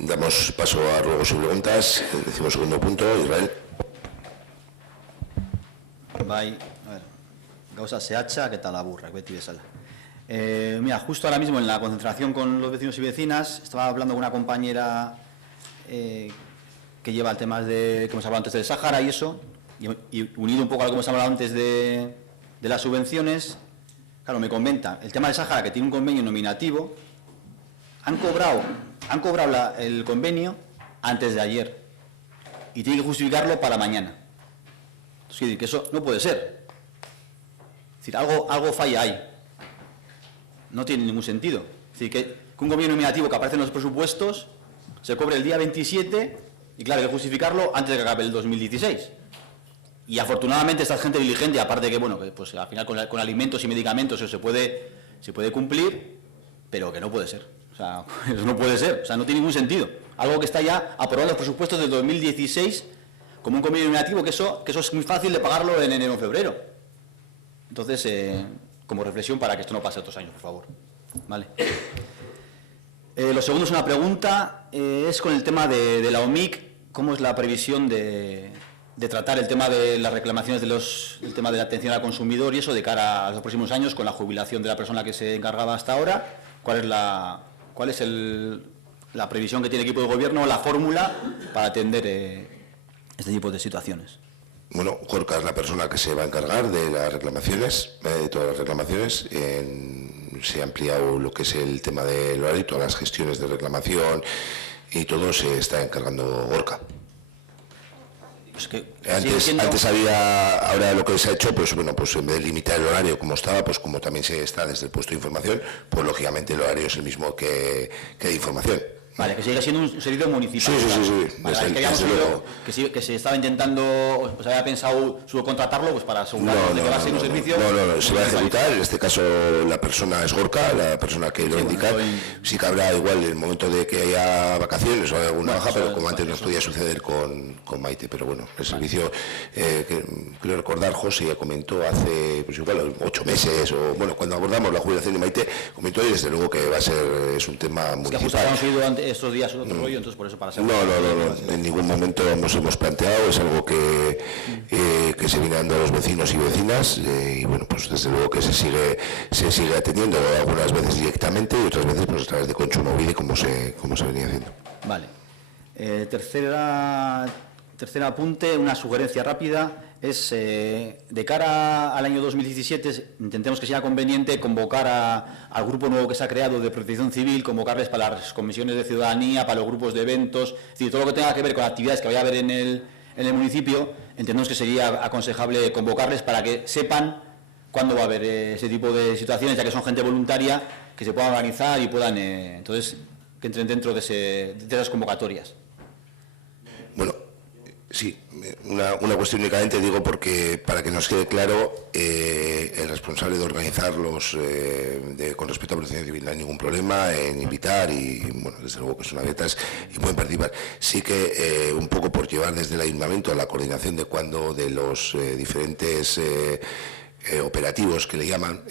Damos paso a ruegos y preguntas. Decimos segundo punto, Israel. Bai, a ver, gauza zehatza, que tal aburrak, beti bezala. Mira, justo ahora mismo en la concentración con los vecinos y vecinas, estaba hablando con una compañera que lleva el tema que hemos hablado antes del Sáhara y eso, y unido un poco a lo que hemos hablado antes de las subvenciones, claro, me comenta, el tema del Sáhara, que tiene un convenio nominativo, han cobrado el convenio antes de ayer y tiene que justificarlo para mañana. Es decir, que eso no puede ser. Es decir, algo falla ahí. No tiene ningún sentido. Es decir, que un convenio nominativo que aparece en los presupuestos se cobre el día 27 y, claro, hay que justificarlo antes de que acabe el 2016. Y afortunadamente esta gente diligente, aparte de que, bueno, que pues al final con alimentos y medicamentos eso se puede cumplir, pero que no puede ser. O sea, eso no puede ser. O sea, no tiene ningún sentido. Algo que está ya aprobado en los presupuestos del 2016 como un convenio nominativo, que eso es muy fácil de pagarlo en enero o febrero. Entonces, como reflexión para que esto no pase otros años, por favor. Vale. Lo segundo es una pregunta, es con el tema de la OMIC, ¿cómo es la previsión de tratar el tema de las reclamaciones el tema de la atención al consumidor y eso de cara a los próximos años con la jubilación de la persona que se encargaba hasta ahora? ¿Cuál es la previsión que tiene el equipo de gobierno, la fórmula para atender este tipo de situaciones? Bueno, Gorka es la persona que se va a encargar de las reclamaciones, de todas las reclamaciones. Se ha ampliado lo que es el tema del horario, todas las gestiones de reclamación y todo se está encargando Gorka. Pues que antes había, ahora lo que se ha hecho, pues bueno, pues en vez de limitar el horario como estaba, pues como también se está desde el puesto de información, pues lógicamente el horario es el mismo que de información. Vale, que sigue siendo un servicio municipal. Sí. Vale, que habíamos oído que se estaba intentando, pues había pensado subcontratarlo pues para asegurarnos de que va a ser un servicio. No, se va a ejecutar. En este caso la persona es Gorka, la persona que lo indica. Sí que habrá igual el momento de que haya vacaciones o alguna baja, pero como antes nos podía suceder con Maite. Pero bueno, el servicio, creo recordar, José ya comentó hace pues igual 8 meses, o bueno, cuando abordamos la jubilación de Maite, comentó y desde luego que va a ser, es un tema municipal. Es que justo habíamos oído antes estos días otro rollo, entonces por eso para ser... No, en ningún momento nos hemos planteado, es algo que se viene dando a los vecinos y vecinas y bueno, pues desde luego que se sigue atendiendo, algunas veces directamente y otras veces pues a través de Kontsumobide como se venía haciendo. Vale. Tercer apunte, una sugerencia rápida, es de cara al año 2017, intentemos que sea conveniente convocar al grupo nuevo que se ha creado de Protección Civil, convocarles para las comisiones de ciudadanía, para los grupos de eventos, es decir, todo lo que tenga que ver con actividades que vaya a haber en el municipio, entendemos que sería aconsejable convocarles para que sepan cuándo va a haber ese tipo de situaciones, ya que son gente voluntaria, que se puedan organizar y puedan, entonces, que entren dentro de esas convocatorias. Bueno, sí, una cuestión únicamente digo porque para que nos quede claro, el responsable de organizarlos con respecto a Protección Civil no hay ningún problema en invitar y bueno, desde luego que son abiertas y pueden participar. Sí que un poco por llevar desde el ayuntamiento a la coordinación de cuando de los diferentes operativos que le llaman,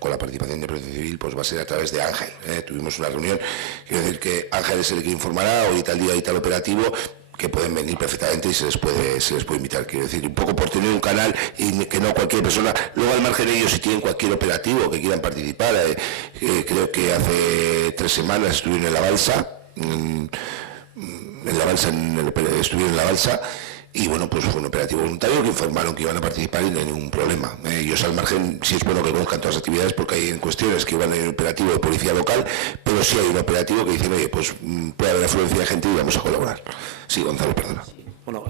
con la participación de Protección Civil, pues va a ser a través de Ángel. Tuvimos una reunión, quiero decir que Ángel es el que informará hoy tal día y tal operativo, que pueden venir perfectamente y se les puede invitar, quiero decir, un poco por tener un canal y que no cualquier persona, luego al margen de ellos si tienen cualquier operativo que quieran participar, creo que hace 3 semanas estuvieron en la Balsa, estuvieron en la Balsa y bueno, pues fue un operativo voluntario que informaron que iban a participar y no hay ningún problema. Ellos al margen, sí es bueno que conozcan todas las actividades porque hay cuestiones que iban en el operativo de policía local, pero sí hay un operativo que dicen, oye, pues puede haber afluencia de gente y vamos a colaborar. Sí, Gonzalo, perdona. Bueno,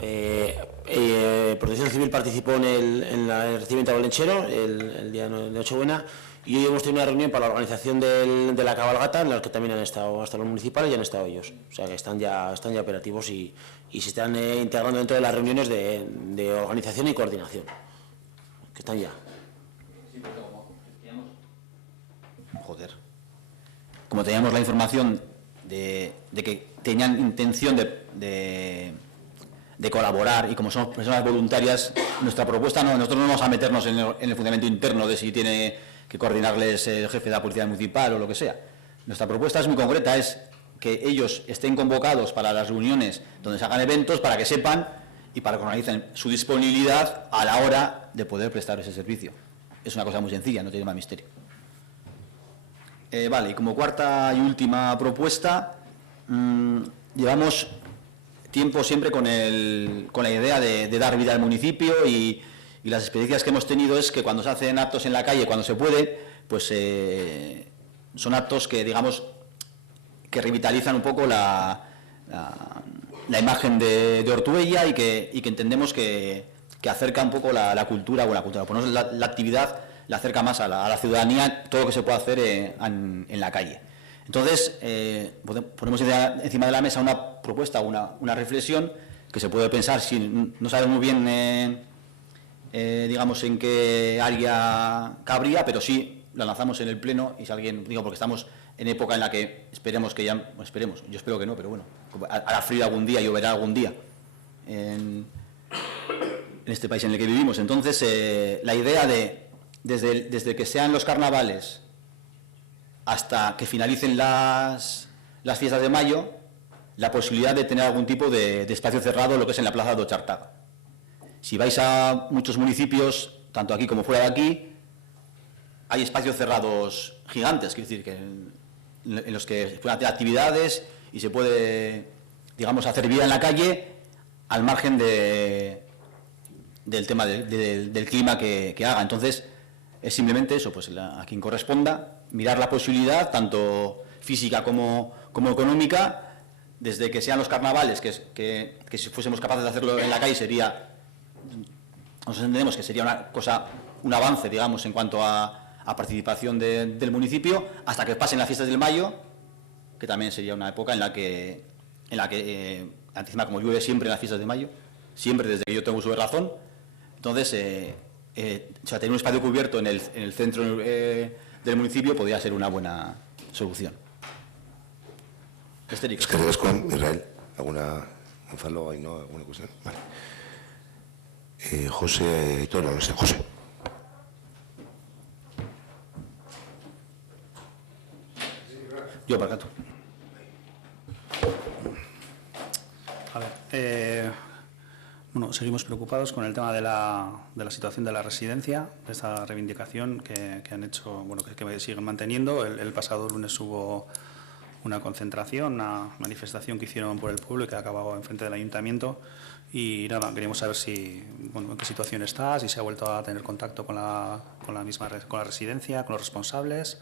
Protección Civil participó en el recibimiento de Olenchero el día de Nochebuena y hoy hemos tenido una reunión para la organización de la cabalgata en la que también han estado hasta los municipales y han estado ellos. O sea que están ya operativos y se están integrando dentro de las reuniones de organización y coordinación. Que están ya. Joder. Como teníamos la información de que tenían intención de colaborar y como somos personas voluntarias, nuestra propuesta nosotros no vamos a meternos en el fundamento interno de si tiene que coordinarles el jefe de la policía municipal o lo que sea. Nuestra propuesta es muy concreta, es que ellos estén convocados para las reuniones donde se hagan eventos, para que sepan y para que organicen su disponibilidad a la hora de poder prestar ese servicio. Es una cosa muy sencilla, no tiene más misterio. Vale, y como cuarta y última propuesta, llevamos tiempo siempre con la idea de dar vida al municipio y las experiencias que hemos tenido es que cuando se hacen actos en la calle, cuando se puede, pues son actos que, digamos, que revitalizan un poco la imagen de Ortuella y que entendemos que acerca un poco la cultura, bueno, la cultura, por lo menos la actividad la acerca más a la ciudadanía, todo lo que se puede hacer en la calle. Entonces, ponemos encima de la mesa una propuesta, una reflexión que se puede pensar, si no sabemos muy bien, digamos, en qué área cabría, pero sí la lanzamos en el Pleno y si alguien, digo, porque estamos en época en la que esperemos que ya, bueno, esperemos, yo espero que no, pero bueno, hará frío algún día, lloverá algún día en este país en el que vivimos. Entonces, la idea de, desde que sean los carnavales hasta que finalicen las fiestas de mayo, la posibilidad de tener algún tipo de espacio cerrado, lo que es en la plaza de Ochartaga. Si vais a muchos municipios, tanto aquí como fuera de aquí, hay espacios cerrados gigantes, quiero decir, que en los que se pueden hacer actividades y se puede, digamos, hacer vida en la calle al margen del tema del clima que haga. Entonces, es simplemente eso, pues a quien corresponda, mirar la posibilidad, tanto física como económica, desde que sean los carnavales, que si fuésemos capaces de hacerlo en la calle sería, nosotros entendemos que sería un avance, digamos, en cuanto a participación del municipio, hasta que pasen las fiestas del mayo, que también sería una época en la que encima como llueve siempre en las fiestas de mayo, siempre desde que yo tengo uso de razón, entonces, o sea, tener un espacio cubierto en el centro del municipio podría ser una buena solución. Es que debes con Israel, ¿alguna Gonzalo, ahí no, alguna cuestión? Vale. José Toro, no sé, José. Yo, para Cato. A ver, bueno, seguimos preocupados con el tema de la situación de la residencia, de esta reivindicación que han hecho, bueno, que siguen manteniendo. El pasado lunes hubo una concentración, una manifestación que hicieron por el pueblo y que ha acabado enfrente del ayuntamiento. Y nada, queríamos saber en qué situación está, si se ha vuelto a tener contacto con la residencia, con los responsables.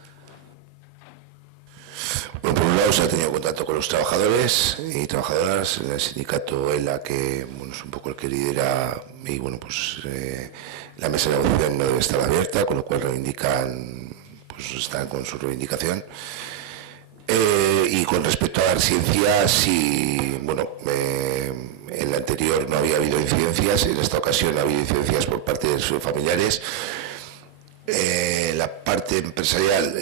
Bueno, por un lado se ha tenido contacto con los trabajadores y trabajadoras, el sindicato ELA, que bueno, es un poco el que lidera, y bueno, pues la mesa de negociación no debe estar abierta, con lo cual reivindican, pues están con su reivindicación. Y con respecto a la residencia, sí, bueno, en la anterior no había habido incidencias, en esta ocasión ha habido incidencias por parte de sus familiares. La parte empresarial,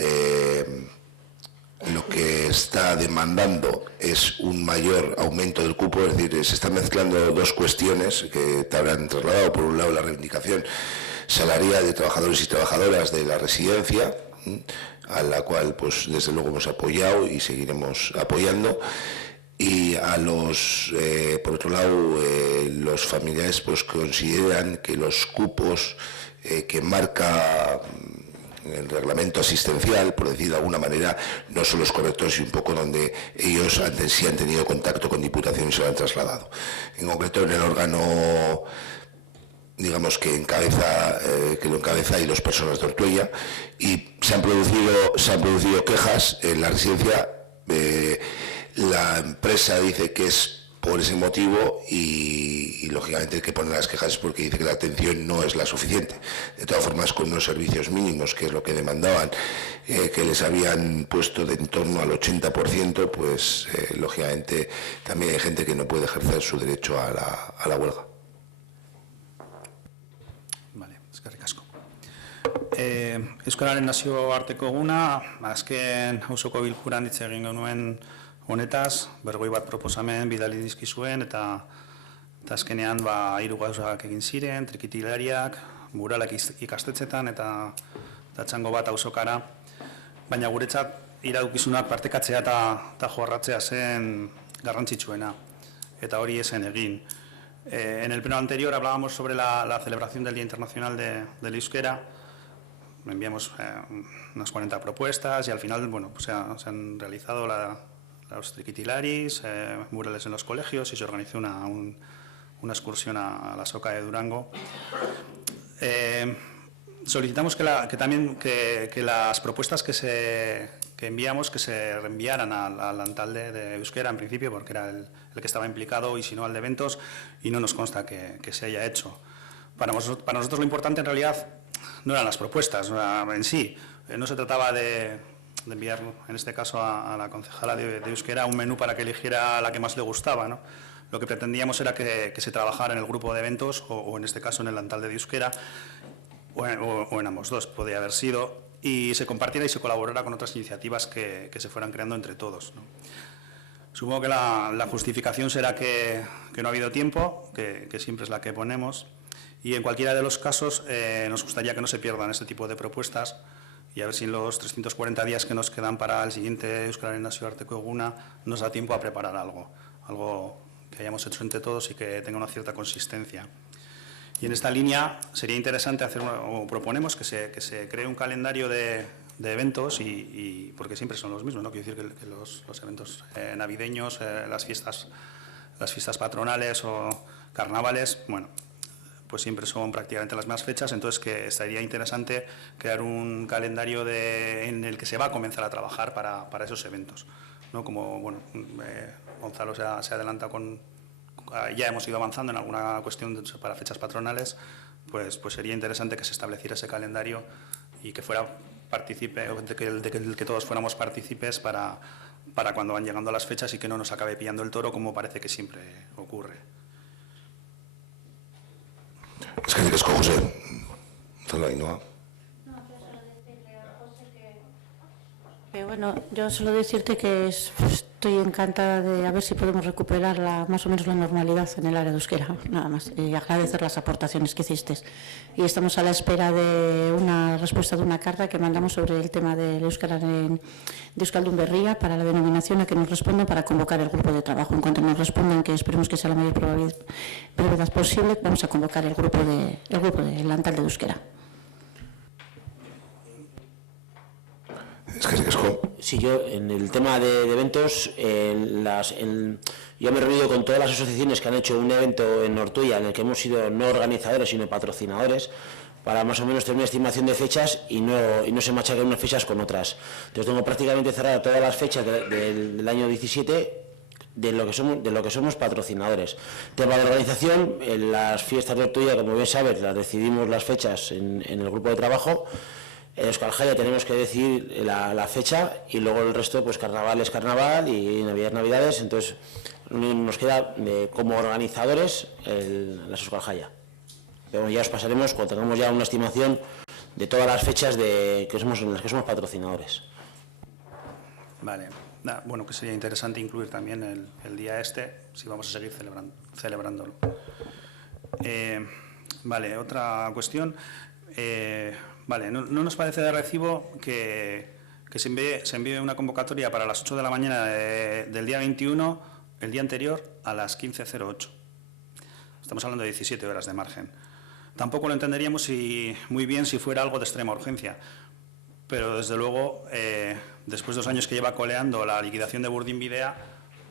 lo que está demandando es un mayor aumento del cupo, es decir, se están mezclando dos cuestiones que te habrán trasladado. Por un lado, la reivindicación salarial de trabajadores y trabajadoras de la residencia, a la cual pues desde luego hemos apoyado y seguiremos apoyando, y a por otro lado, los familiares pues consideran que los cupos que marca el reglamento asistencial, por decir de alguna manera, no son los correctos y un poco donde ellos antes sí han tenido contacto con Diputación y se lo han trasladado. En concreto, en el órgano, digamos, que lo encabeza y dos personas de Ortuella, y se han producido quejas en la residencia. La empresa dice que es por ese motivo y lógicamente el que pone las quejas es porque dice que la atención no es la suficiente. De todas formas, con unos servicios mínimos, que es lo que demandaban, que les habían puesto de en torno al 80%, pues lógicamente también hay gente que no puede ejercer su derecho a la huelga. Vale, eskerrik asko. Euskararen nazioarteko eguna, azken auzoko bilkuran hitz egin genuen honetaz, 40 proposamen bidali dizkizuen eta azkenean 3 gauzak egin ziren, trikitilariak, muralak ikastetxetan eta txango bat auzokara. Baina guretzat iradokizunak partekatzea eta jorratzea zen garrantzitsuena, eta hori esen egin. En el pleno anterior hablábamos sobre la celebración del Día Internacional del Euskera. Enviamos unas 40 propuestas y al final, bueno, pues se han realizado los triquitilaris, murales en los colegios y se organizó una excursión a la Soca de Durango. Solicitamos que las propuestas que enviamos que se reenviaran al Lantalde de Euskera en principio, porque era el que estaba implicado, y si no al de eventos, y no nos consta que se haya hecho. Para nosotros lo importante en realidad no eran las propuestas en sí, no se trataba de enviar en este caso a la concejala de Euskera un menú para que eligiera la que más le gustaba, ¿no? Lo que pretendíamos era que se trabajara en el grupo de eventos o en este caso en el Lantalde de Euskera, o en ambos dos, podría haber sido, y se compartiera y se colaborara con otras iniciativas que se fueran creando entre todos, ¿no? Supongo que la justificación será que no ha habido tiempo, que siempre es la que ponemos, y en cualquiera de los casos nos gustaría que no se pierdan este tipo de propuestas y a ver si en los 340 días que nos quedan para el siguiente Euskararen Nazioarteko Eguna nos da tiempo a preparar algo que hayamos hecho entre todos y que tenga una cierta consistencia. Y en esta línea sería interesante proponemos que se cree un calendario de eventos, porque siempre son los mismos, ¿no? Quiero decir que los eventos navideños, las fiestas patronales o carnavales, bueno, pues siempre son prácticamente las mismas fechas, entonces que estaría interesante crear un calendario en el que se va a comenzar a trabajar para esos eventos, ¿no? Como, bueno, Gonzalo se adelanta ya hemos ido avanzando en alguna cuestión para fechas patronales, pues sería interesante que se estableciera ese calendario y que fuera que todos fuéramos partícipes para cuando van llegando las fechas y que no nos acabe pillando el toro como parece que siempre ocurre. Es que es José. Solo ahí, ¿no? Bueno, yo solo decirte que estoy encantada de a ver si podemos recuperar más o menos la normalidad en el área de euskera, nada más, y agradecer las aportaciones que hiciste. Y estamos a la espera de una respuesta de una carta que mandamos sobre el tema del euskera de Euskaldun Berria para la denominación, a que nos respondan para convocar el grupo de trabajo. En cuanto nos respondan, que esperemos que sea la mayor brevedad posible, vamos a convocar el grupo del Lantalde de euskera. Sí, yo en el tema de eventos, yo me he reunido con todas las asociaciones que han hecho un evento en Ortuella en el que hemos sido no organizadores sino patrocinadores, para más o menos tener una estimación de fechas y no se machaquen unas fechas con otras. Entonces tengo prácticamente cerradas todas las fechas del año 17 de lo que somos patrocinadores. Tema de organización, en las fiestas de Ortuella, como bien sabes, las decidimos las fechas en el grupo de trabajo. En Euskal Jaya tenemos que decidir la fecha y luego el resto, pues carnaval es carnaval y Navidad es Navidades, entonces nos queda como organizadores las Euskal Jaya. Pero ya os pasaremos cuando tengamos ya una estimación de todas las fechas en las que somos patrocinadores. Vale, bueno, que sería interesante incluir también el día si vamos a seguir celebrándolo. Vale, otra cuestión. Vale, no nos parece de recibo que se envíe una convocatoria para las 8 de la mañana del día 21, el día anterior, a las 15:08. Estamos hablando de 17 horas de margen. Tampoco lo entenderíamos muy bien si fuera algo de extrema urgencia, pero desde luego, después de 2 años que lleva coleando la liquidación de Burdin Bidea,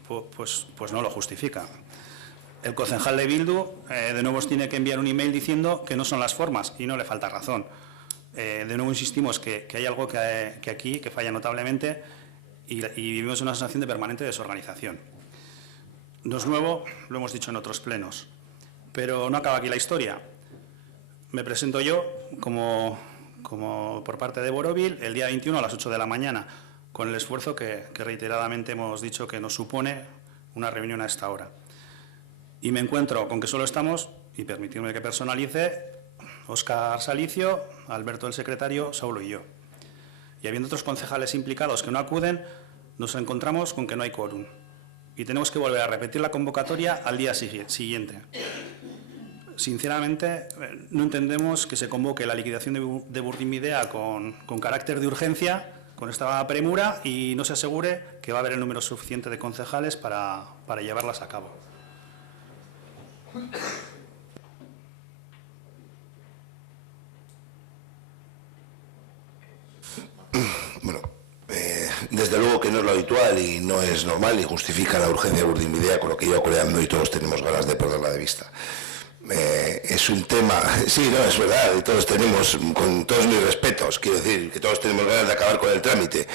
pues no lo justifica. El concejal de Bildu, de nuevo, os tiene que enviar un email diciendo que no son las formas, y no le falta razón. De nuevo insistimos que hay algo que aquí falla notablemente y vivimos una sensación de permanente desorganización. No es nuevo, lo hemos dicho en otros plenos, pero no acaba aquí la historia. Me presento yo como por parte de Borovil el día 21 a las 8 de la mañana, con el esfuerzo que reiteradamente hemos dicho que nos supone una reunión a esta hora. Y me encuentro con que solo estamos, y permitidme que personalice, Óscar Salicio, Alberto el secretario, Saulo y yo. Y habiendo otros concejales implicados que no acuden, nos encontramos con que no hay quórum. Y tenemos que volver a repetir la convocatoria al día siguiente. Sinceramente, no entendemos que se convoque la liquidación de Burdin Bidea con carácter de urgencia, esta premura y no se asegure que va a haber el número suficiente de concejales para llevarlas a cabo. Bueno, desde luego que no es lo habitual y no es normal y justifica la urgencia de Urdinbidea, con lo que yo creando y todos tenemos ganas de perderla de vista. Es un tema, sí, no, es verdad, y todos tenemos, con todos mis respetos, quiero decir, que todos tenemos ganas de acabar con el trámite.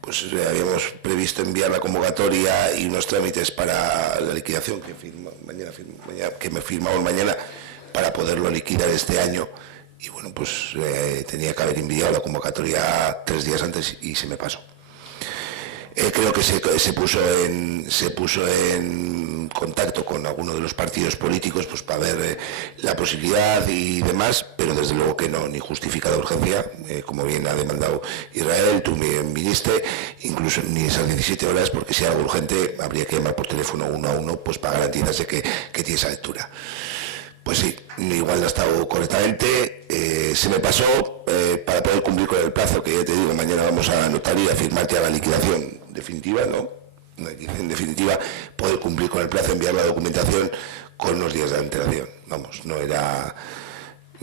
Pues habíamos previsto enviar la convocatoria y unos trámites para la liquidación que me firmamos mañana para poderlo liquidar este año. Y bueno, pues tenía que haber enviado la convocatoria 3 días antes y se me pasó. Creo que se puso en contacto con alguno de los partidos políticos pues para ver la posibilidad y demás, pero desde luego que no, ni justifica la urgencia, como bien ha demandado Israel, tú me viniste, incluso ni esas 17 horas, porque si era algo urgente habría que llamar por teléfono 1 a 1 pues para garantizarse que tiene esa lectura. Pues sí, igual no ha estado correctamente, se me pasó para poder cumplir con el plazo, que ya te digo, mañana vamos a anotar y a firmar ya la liquidación definitiva, ¿no? En definitiva, poder cumplir con el plazo, enviar la documentación con unos días de antelación. Vamos, no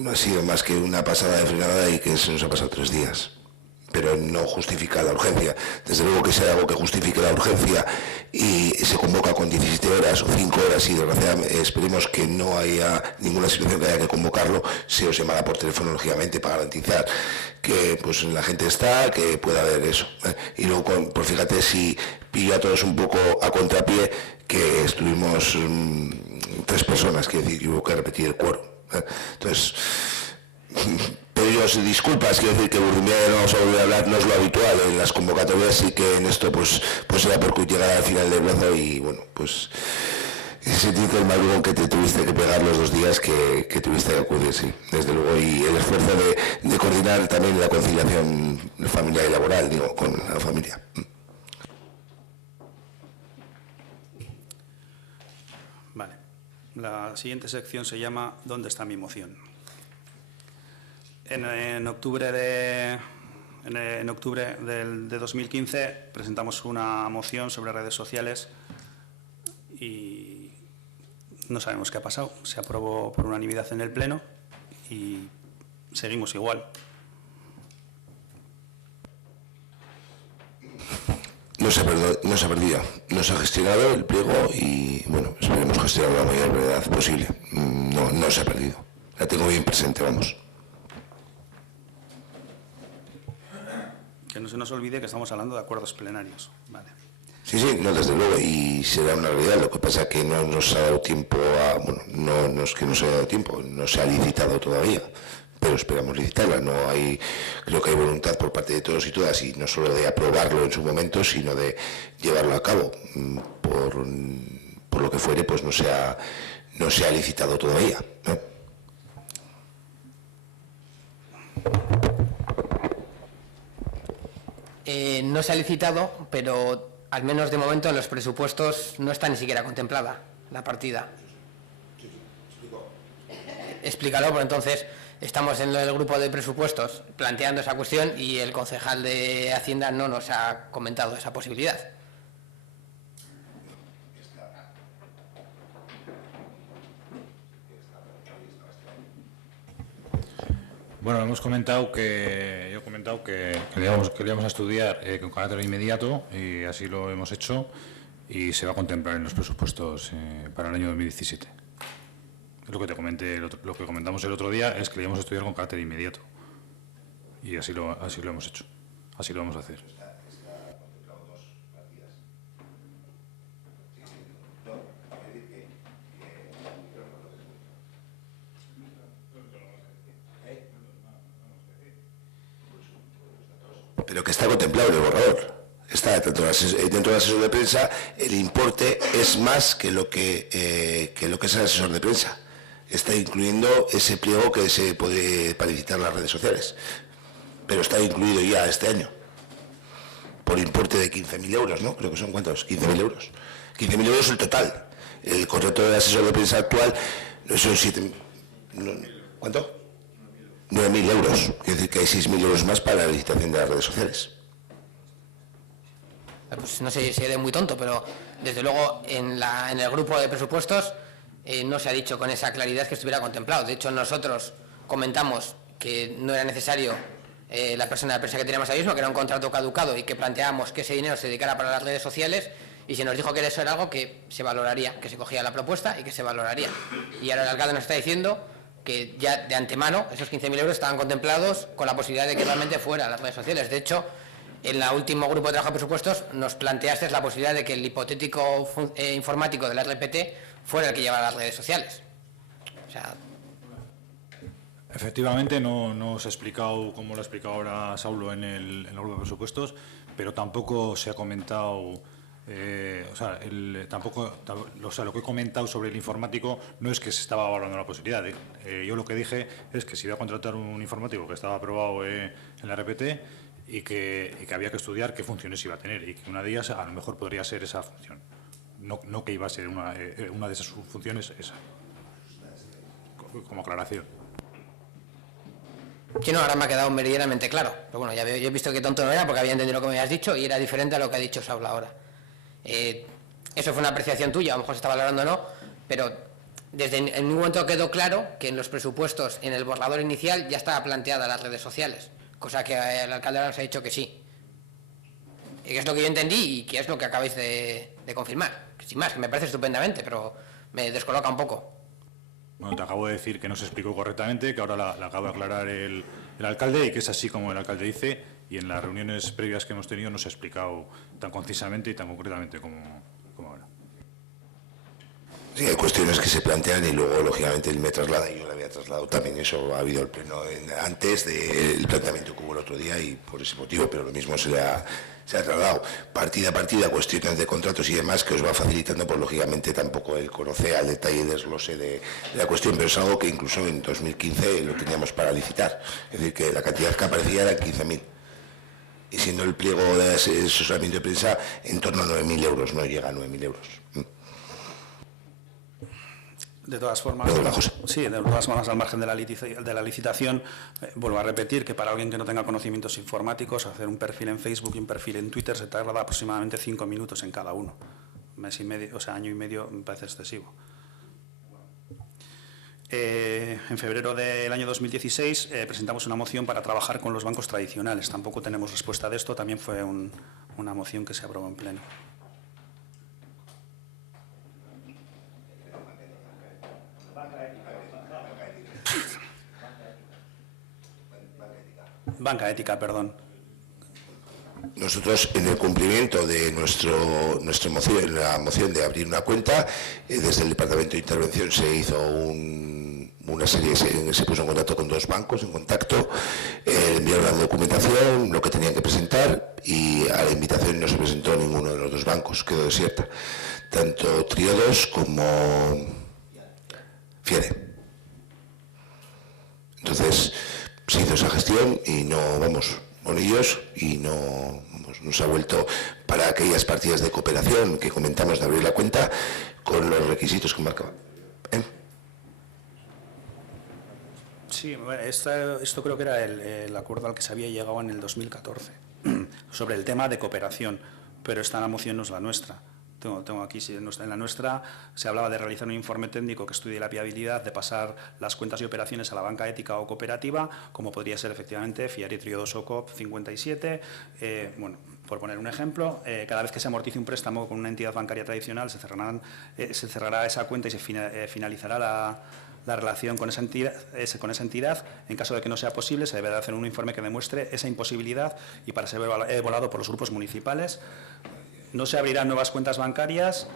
ha sido más que una pasada de frenada y que se nos ha pasado 3 días. Pero no justifica la urgencia. Desde luego que sea algo que justifique la urgencia y se convoca con 17 horas o 5 horas y desgraciadamente esperemos que no haya ninguna situación que haya que convocarlo, se os llamará por teléfono lógicamente para garantizar que pues la gente está, que pueda haber eso. Y luego, pues fíjate si pillo a todos un poco a contrapié, que estuvimos 3 personas, quiero decir, hubo que repetir el quórum. Entonces, pediros disculpas, quiero decir que Urdinbidea no vamos a volver a hablar, no es lo habitual en las convocatorias y que en esto pues era por llegar al final del plazo y bueno, pues sentiste el madrugón que te tuviste que pegar los 2 días que tuviste que acudir, sí, desde luego, y el esfuerzo de coordinar también la conciliación familiar y laboral, digo, con la familia. Vale. La siguiente sección se llama ¿Dónde está mi moción? En octubre de 2015 presentamos una moción sobre redes sociales y no sabemos qué ha pasado. Se aprobó por unanimidad en el Pleno y seguimos igual. No se ha perdido, no se ha gestionado el pliego y bueno, esperemos gestionarlo a la mayor brevedad posible. No se ha perdido, la tengo bien presente, vamos. Que no se nos olvide que estamos hablando de acuerdos plenarios. Vale. Sí, no, desde luego, y será una realidad. Lo que pasa es que no nos ha dado tiempo no es que no se haya dado tiempo, no se ha licitado todavía, pero esperamos licitarla. Creo que hay voluntad por parte de todos y todas, y no solo de aprobarlo en su momento, sino de llevarlo a cabo. Por lo que fuere, pues no se ha licitado todavía, ¿no? No se ha licitado, pero al menos de momento en los presupuestos no está ni siquiera contemplada la partida. Explícalo, porque entonces estamos en el grupo de presupuestos planteando esa cuestión y el concejal de Hacienda no nos ha comentado esa posibilidad. Bueno, yo he comentado que le íbamos a estudiar con carácter inmediato y así lo hemos hecho y se va a contemplar en los presupuestos para el año 2017. Lo que te comenté, lo que comentamos el otro día es que le íbamos a estudiar con carácter inmediato y así lo hemos hecho, así lo vamos a hacer. Pero que está contemplado en el borrador. Está dentro del asesor de prensa, el importe es más que lo que es el asesor de prensa. Está incluyendo ese pliego que se puede para licitar las redes sociales. Pero está incluido ya este año. Por importe de 15.000 euros, ¿no? Creo que son, ¿cuántos? 15.000 euros. 15.000 euros el total. El contrato del asesor de prensa actual son 7... ¿Cuánto? 9.000 euros. Quiere decir que hay 6.000 euros más para la licitación de las redes sociales. pues no sé si eres muy tonto, pero desde luego en el grupo de presupuestos no se ha dicho con esa claridad que estuviera contemplado. De hecho, nosotros comentamos que no era necesario la persona de prensa que teníamos ahí mismo, que era un contrato caducado y que planteábamos que ese dinero se dedicara para las redes sociales, y se nos dijo que eso era algo que se valoraría, que se cogía la propuesta y que se valoraría. Y ahora el alcalde nos está diciendo que ya de antemano esos 15.000 euros estaban contemplados con la posibilidad de que realmente fuera a las redes sociales. De hecho, en el último grupo de trabajo de presupuestos nos planteaste la posibilidad de que el hipotético informático de la RPT fuera el que llevara las redes sociales. O sea, efectivamente, no os he explicado como lo ha explicado ahora Saulo en el grupo de presupuestos, pero tampoco se ha comentado, lo que he comentado sobre el informático no es que se estaba valorando la posibilidad. Yo lo que dije es que se iba a contratar un informático que estaba aprobado en la RPT y que había que estudiar qué funciones iba a tener y que una de ellas a lo mejor podría ser esa función. No que iba a ser una de esas funciones esa. Como aclaración. Sí, no, ahora me ha quedado meridianamente claro. Pero bueno, yo he visto que tonto no era porque había entendido lo que me habías dicho y era diferente a lo que ha dicho Saúl ahora. Eso fue una apreciación tuya, a lo mejor se está valorando o no, pero en ningún momento quedó claro que en los presupuestos, en el borrador inicial, ya estaba planteada las redes sociales, cosa que el alcalde ahora nos ha dicho que sí. Y que es lo que yo entendí y que es lo que acabáis de confirmar. Que sin más, que me parece estupendamente, pero me descoloca un poco. Bueno, te acabo de decir que no se explicó correctamente, que ahora la acaba de aclarar el alcalde y que es así como el alcalde dice, y en las reuniones previas que hemos tenido no se ha explicado tan concisamente y tan concretamente como ahora. Sí, hay cuestiones que se plantean y luego, lógicamente, él me traslada y yo le había trasladado también. Eso ha habido el pleno antes del planteamiento que hubo el otro día y por ese motivo, pero lo mismo se ha trasladado. Partida a partida, cuestiones de contratos y demás que os va facilitando, pues lógicamente tampoco él conoce al detalle y desglose de la cuestión, pero es algo que incluso en 2015 lo teníamos para licitar. Es decir, que la cantidad que aparecía era 15.000. Y siendo el pliego de asesoramiento de prensa en torno a 9.000 euros, no llega a 9.000 euros. De todas formas, sí, de todas formas, al margen de la licitación, vuelvo a repetir que para alguien que no tenga conocimientos informáticos, hacer un perfil en Facebook y un perfil en Twitter se tarda aproximadamente 5 minutos en cada uno. Mes y medio, año y medio me parece excesivo. En febrero del año 2016 presentamos una moción para trabajar con los bancos tradicionales. Tampoco tenemos respuesta de esto, también fue una moción que se aprobó en pleno. Banca ética, perdón. Nosotros, en el cumplimiento de nuestra moción, la moción de abrir una cuenta, desde el Departamento de Intervención se hizo una serie, se puso en contacto con 2 bancos, enviaron la documentación, lo que tenían que presentar, y a la invitación no se presentó ninguno de los 2 bancos, quedó desierta. Tanto Triodos como Fiere. Entonces, se hizo esa gestión y no, con ellos, y no se ha vuelto para aquellas partidas de cooperación que comentamos de abrir la cuenta con los requisitos que marcaba. Sí, esto creo que era el acuerdo al que se había llegado en el 2014 sobre el tema de cooperación, pero esta moción no es la nuestra. Tengo aquí, en la nuestra se hablaba de realizar un informe técnico que estudie la viabilidad de pasar las cuentas y operaciones a la banca ética o cooperativa, como podría ser efectivamente Fiare Triodos o COP 57. Por poner un ejemplo, cada vez que se amortice un préstamo con una entidad bancaria tradicional se cerrará esa cuenta y se finalizará la relación con esa entidad. En caso de que no sea posible, se deberá hacer un informe que demuestre esa imposibilidad y para ser evaluado por los grupos municipales. No se abrirán nuevas cuentas bancarias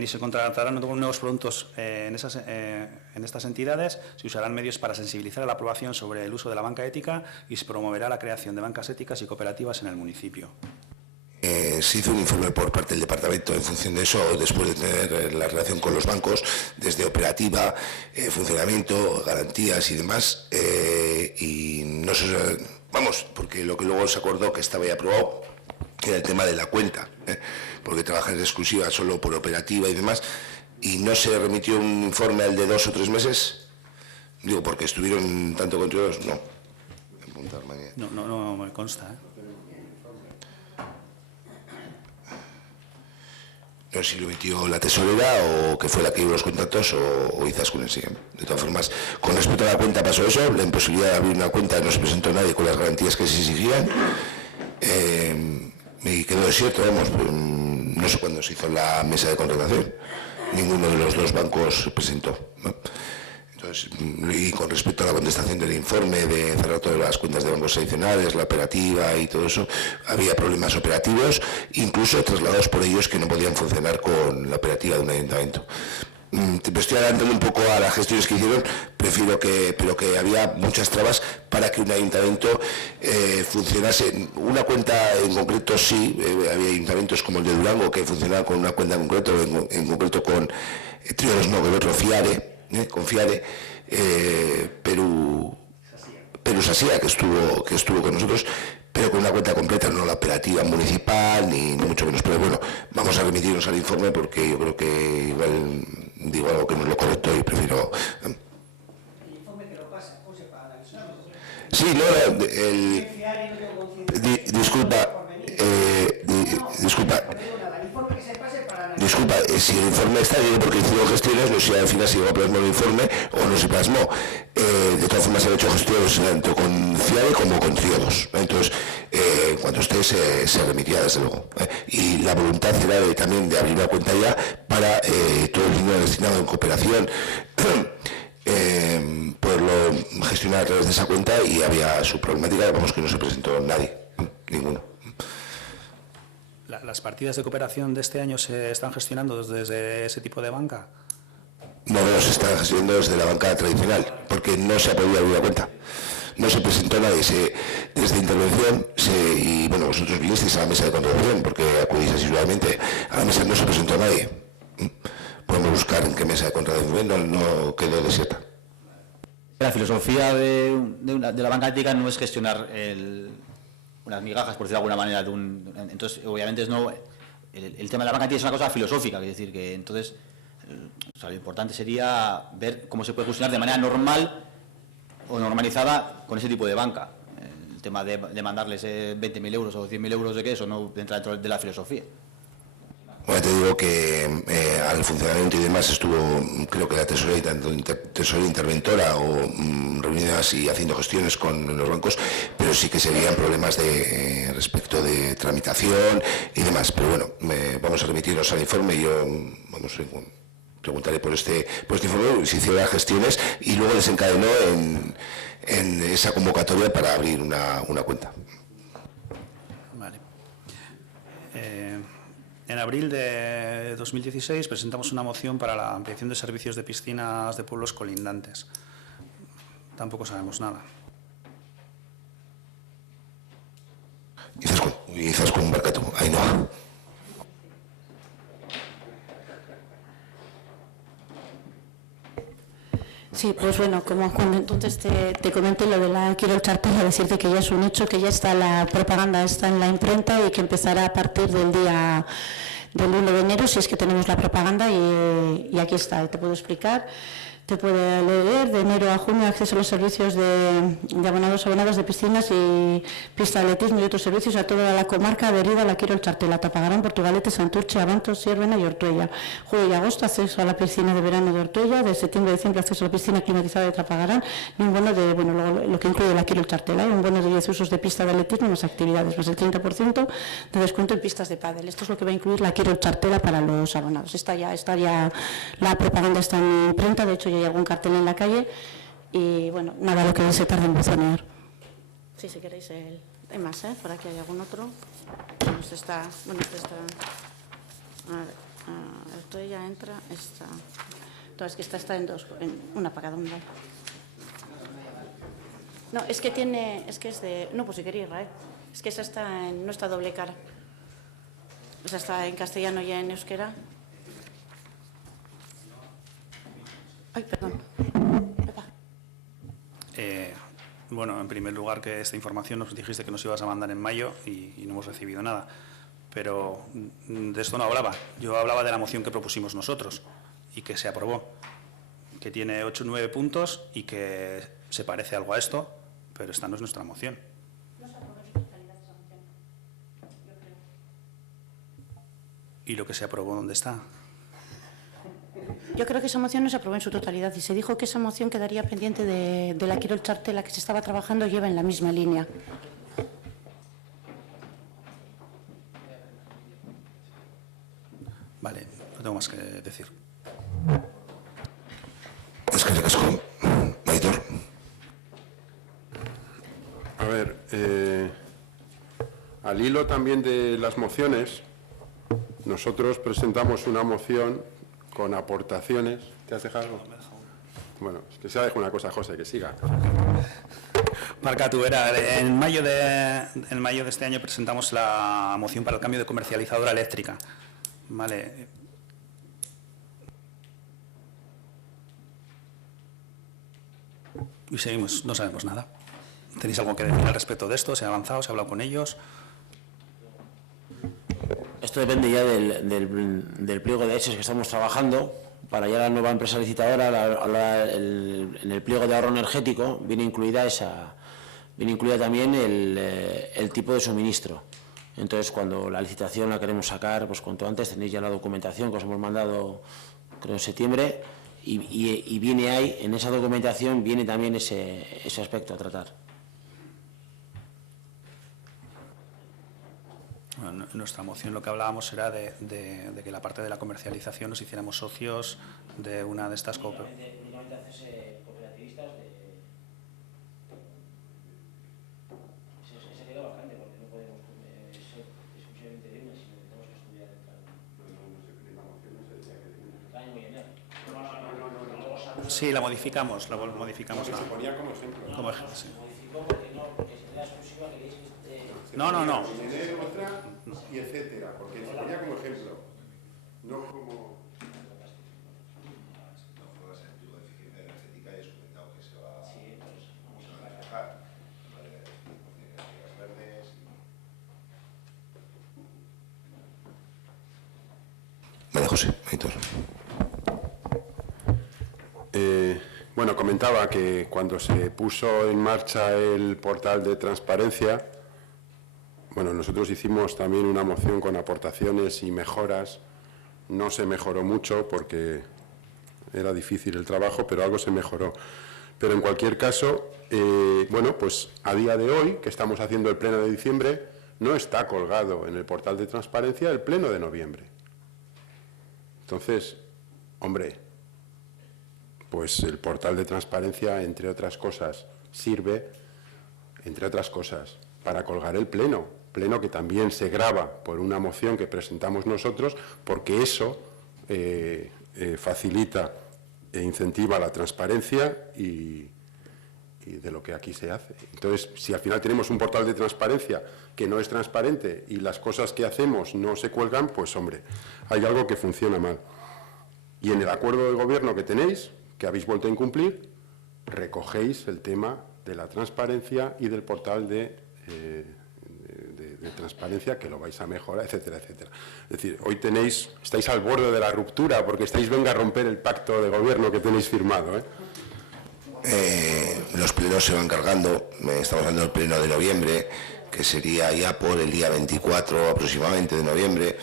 ni se contratarán nuevos productos en estas entidades. Se usarán medios para sensibilizar a la aprobación sobre el uso de la banca ética y se promoverá la creación de bancas éticas y cooperativas en el municipio. Se hizo un informe por parte del departamento en función de eso, después de tener la relación con los bancos, desde operativa, funcionamiento, garantías y demás, y no sé, porque lo que luego se acordó que estaba ya aprobado era el tema de la cuenta, porque trabajar en exclusiva solo por operativa y demás, y no se remitió un informe al de 2 o 3 meses, digo, porque estuvieron tanto controlados, no. No me consta, No sé si lo emitió la tesorera o que fue la que dio los contratos o Izaskun en sí. De todas formas, con respecto a la cuenta pasó eso, la imposibilidad de abrir una cuenta no se presentó nadie con las garantías que se exigían. Y quedó desierto, vamos, no sé cuándo se hizo la mesa de contratación. Ninguno de los dos bancos se presentó, ¿no? Entonces, y con respecto a la contestación del informe de cerrar todas las cuentas de bancos adicionales, la operativa y todo eso, había problemas operativos, incluso trasladados por ellos que no podían funcionar con la operativa de un ayuntamiento. Te estoy adelantando un poco a las gestiones que hicieron, pero que había muchas trabas para que un ayuntamiento funcionase. Una cuenta en concreto sí, había ayuntamientos como el de Durango que funcionaban con una cuenta en concreto, en concreto con Triodos, no, con el otro Fiare, con Fiare, Perú Sasía, que estuvo con nosotros, pero con una cuenta completa, no la operativa municipal, ni mucho menos. Pero bueno, vamos a remitirnos al informe porque yo creo que igual digo algo que no es lo correcto y prefiero... El informe que lo pasa, José, para analizarlo. Sí, no, disculpa, si el informe está bien porque hicieron gestiones, no sé si al final se llegó a plasmar el informe o no se plasmó. De todas formas se han hecho gestiones tanto con Fiare como con Triodos. Entonces, cuando esté se remitía desde luego. Y la voluntad era también de abrir una cuenta ya para todo el dinero destinado en cooperación, poderlo gestionar a través de esa cuenta, y había su problemática, vamos, que no se presentó nadie, ninguno. ¿Las partidas de cooperación de este año se están gestionando desde ese tipo de banca? No, se están gestionando desde la banca tradicional, porque no se ha podido abrir la cuenta. No se presentó nadie. Desde intervención, y bueno, vosotros vinisteis a la mesa de contratación, porque acudís asiduamente a la mesa, no se presentó nadie. Podemos buscar en qué mesa de contratación, no quedó desierta. La filosofía de la banca ética no es gestionar unas migajas, por decirlo de alguna manera. Entonces, obviamente, el tema de la banca ética es una cosa filosófica, es decir, que entonces lo importante sería ver cómo se puede gestionar de manera normal o normalizada con ese tipo de banca. El tema de mandarles 20.000 euros o 100.000 euros de que eso no entra dentro de la filosofía. Bueno, te digo que al funcionamiento y demás estuvo, creo que la tesorería, tanto tesorería interventora o reunidas y haciendo gestiones con los bancos, pero sí que se veían problemas respecto de tramitación y demás. Pero bueno, vamos a remitirnos al informe y yo preguntaré por este informe, si hicieron las gestiones y luego desencadenó en esa convocatoria para abrir una cuenta. Vale. En abril de 2016 presentamos una moción para la ampliación de servicios de piscinas de pueblos colindantes. Tampoco sabemos nada. Izaskun barkatu, Ainhoa. Sí, pues bueno, como cuando entonces te comenté lo de la Kirol Txartela, decirte que ya es un hecho, que ya está la propaganda, está en la imprenta y que empezará a partir del 1 de enero, si es que tenemos la propaganda, y aquí está, te puedo explicar. Te puede leer: de enero a junio, acceso a los servicios de abonadas de piscinas y pista de atletismo y otros servicios a toda la comarca adherida a la Kirol Txartela: Tapagarán, Portugalete, Santurce, Abanto, Siervena y Ortuella. Julio y agosto, acceso a la piscina de verano de Ortuella. De septiembre a diciembre, acceso a la piscina climatizada de Tapagarán. Y un bono de, lo que incluye la Kirol Txartela, un bono de 10 usos de pista de atletismo y más actividades, más el 30% de descuento en pistas de pádel. Esto es lo que va a incluir la Kirol Txartela para los abonados. Está ya la propaganda está en imprenta, de hecho hay algún cartel en la calle y bueno, nada, lo que se tarda en buzonear. Sí, si queréis hay más, por aquí hay algún otro. Este está, a ver, esto ya entra, esta. Entonces, que esta está en dos, en una para cada uno. No, es que es de, no, pues si queréis, Rae. Es que esa está no está doble cara. Esa está en castellano y en euskera. Ay, perdón. Bueno, en primer lugar, que esta información nos dijiste que nos ibas a mandar en mayo y no hemos recibido nada. Pero de esto no hablaba. Yo hablaba de la moción que propusimos nosotros y que se aprobó, que tiene 8 o 9 puntos y que se parece algo a esto, pero esta no es nuestra moción. ¿Y lo que se aprobó dónde está? Yo creo que esa moción no se aprobó en su totalidad y se dijo que esa moción quedaría pendiente de la Quirol Chartela que se estaba trabajando, lleva en la misma línea. Vale, no tengo más que decir. Es que recasco. Aitor. A ver, al hilo también de las mociones, nosotros presentamos una moción con aportaciones. ¿Te has dejado algo? Bueno, es que se ha dejado una cosa, José, que siga. Marca, tú, en mayo de este año presentamos la moción para el cambio de comercializadora eléctrica. Vale. Y seguimos, no sabemos nada. ¿Tenéis algo que decir al respecto de esto? ¿Se ha avanzado? ¿Se ha hablado con ellos? Esto depende ya del pliego de hechos que estamos trabajando. Para ya la nueva empresa licitadora, en el pliego de ahorro energético viene incluida también el tipo de suministro. Entonces, cuando la licitación la queremos sacar, pues cuanto antes tenéis ya la documentación que os hemos mandado, creo, en septiembre, y viene ahí, en esa documentación viene también ese aspecto a tratar. Bueno, en nuestra moción lo que hablábamos era de que la parte de la comercialización nos hiciéramos socios de una de estas cooperativas. Únicamente hacerse cooperativistas se queda vacante porque no podemos ser exclusivamente de una, sino que tenemos que estudiar el plan. Sí, la modificamos. Se ponía como ejemplo. Como ejemplo, sí. Modificó porque si era exclusiva queréis que... No. Tener otra y etcétera, porque se ponía como ejemplo, no como... Vale, José, Aitor. Bueno, comentaba que cuando se puso en marcha el portal de transparencia, bueno, nosotros hicimos también una moción con aportaciones y mejoras. No se mejoró mucho porque era difícil el trabajo, pero algo se mejoró. Pero en cualquier caso, bueno, pues a día de hoy, que estamos haciendo el pleno de diciembre, no está colgado en el portal de transparencia el pleno de noviembre. Entonces, hombre, pues el portal de transparencia, entre otras cosas, sirve, entre otras cosas, para colgar el pleno que también se graba por una moción que presentamos nosotros, porque eso facilita e incentiva la transparencia y de lo que aquí se hace. Entonces, si al final tenemos un portal de transparencia que no es transparente y las cosas que hacemos no se cuelgan, pues hombre, hay algo que funciona mal. Y en el acuerdo de gobierno que tenéis, que habéis vuelto a incumplir, recogéis el tema de la transparencia y del portal de transparencia, que lo vais a mejorar, etcétera, etcétera. Es decir, hoy estáis al borde de la ruptura porque venga a romper el pacto de gobierno que tenéis firmado, Los plenos se van cargando. Estamos hablando del pleno de noviembre, que sería ya por el día 24 aproximadamente de noviembre.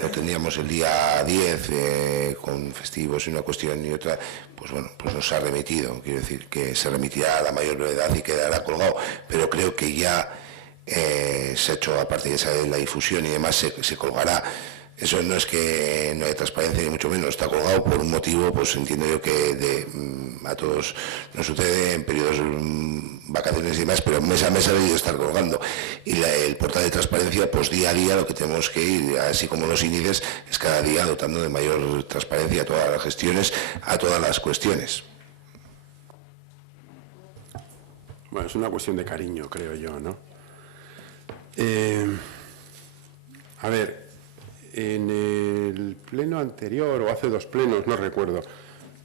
Lo tendríamos el día 10 con festivos y una cuestión y otra. Pues bueno, pues nos ha remitido. Quiero decir que se remitirá a la mayor brevedad y quedará colgado. Pero creo que ya se ha hecho, aparte de esa de la difusión y demás, se colgará. Eso no es que no haya transparencia, ni mucho menos, está colgado por un motivo, pues entiendo yo que a todos nos sucede en periodos vacaciones y demás, pero mes a mes ha debido estar colgando. Y el portal de transparencia, pues día a día lo que tenemos que ir, así como los índices, es cada día dotando de mayor transparencia a todas las gestiones, a todas las cuestiones. Bueno, es una cuestión de cariño, creo yo, ¿no? A ver, en el pleno anterior, o hace dos plenos, no recuerdo,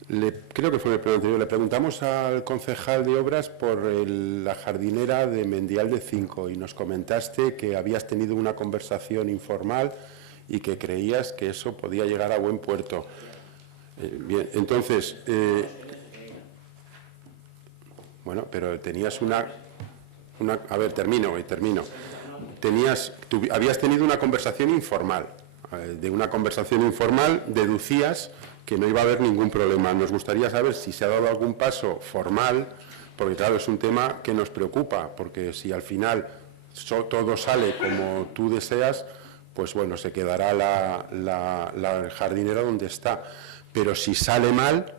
creo que fue en el pleno anterior, le preguntamos al concejal de obras por la jardinera de Mendial de 5 y nos comentaste que habías tenido una conversación informal y que creías que eso podía llegar a buen puerto. Bien, entonces, bueno, pero tenías a ver, termino. Habías tenido una conversación informal, de una conversación informal deducías que no iba a haber ningún problema. Nos gustaría saber si se ha dado algún paso formal, porque claro, es un tema que nos preocupa, porque si al final todo sale como tú deseas, pues bueno, se quedará la jardinera donde está. Pero si sale mal,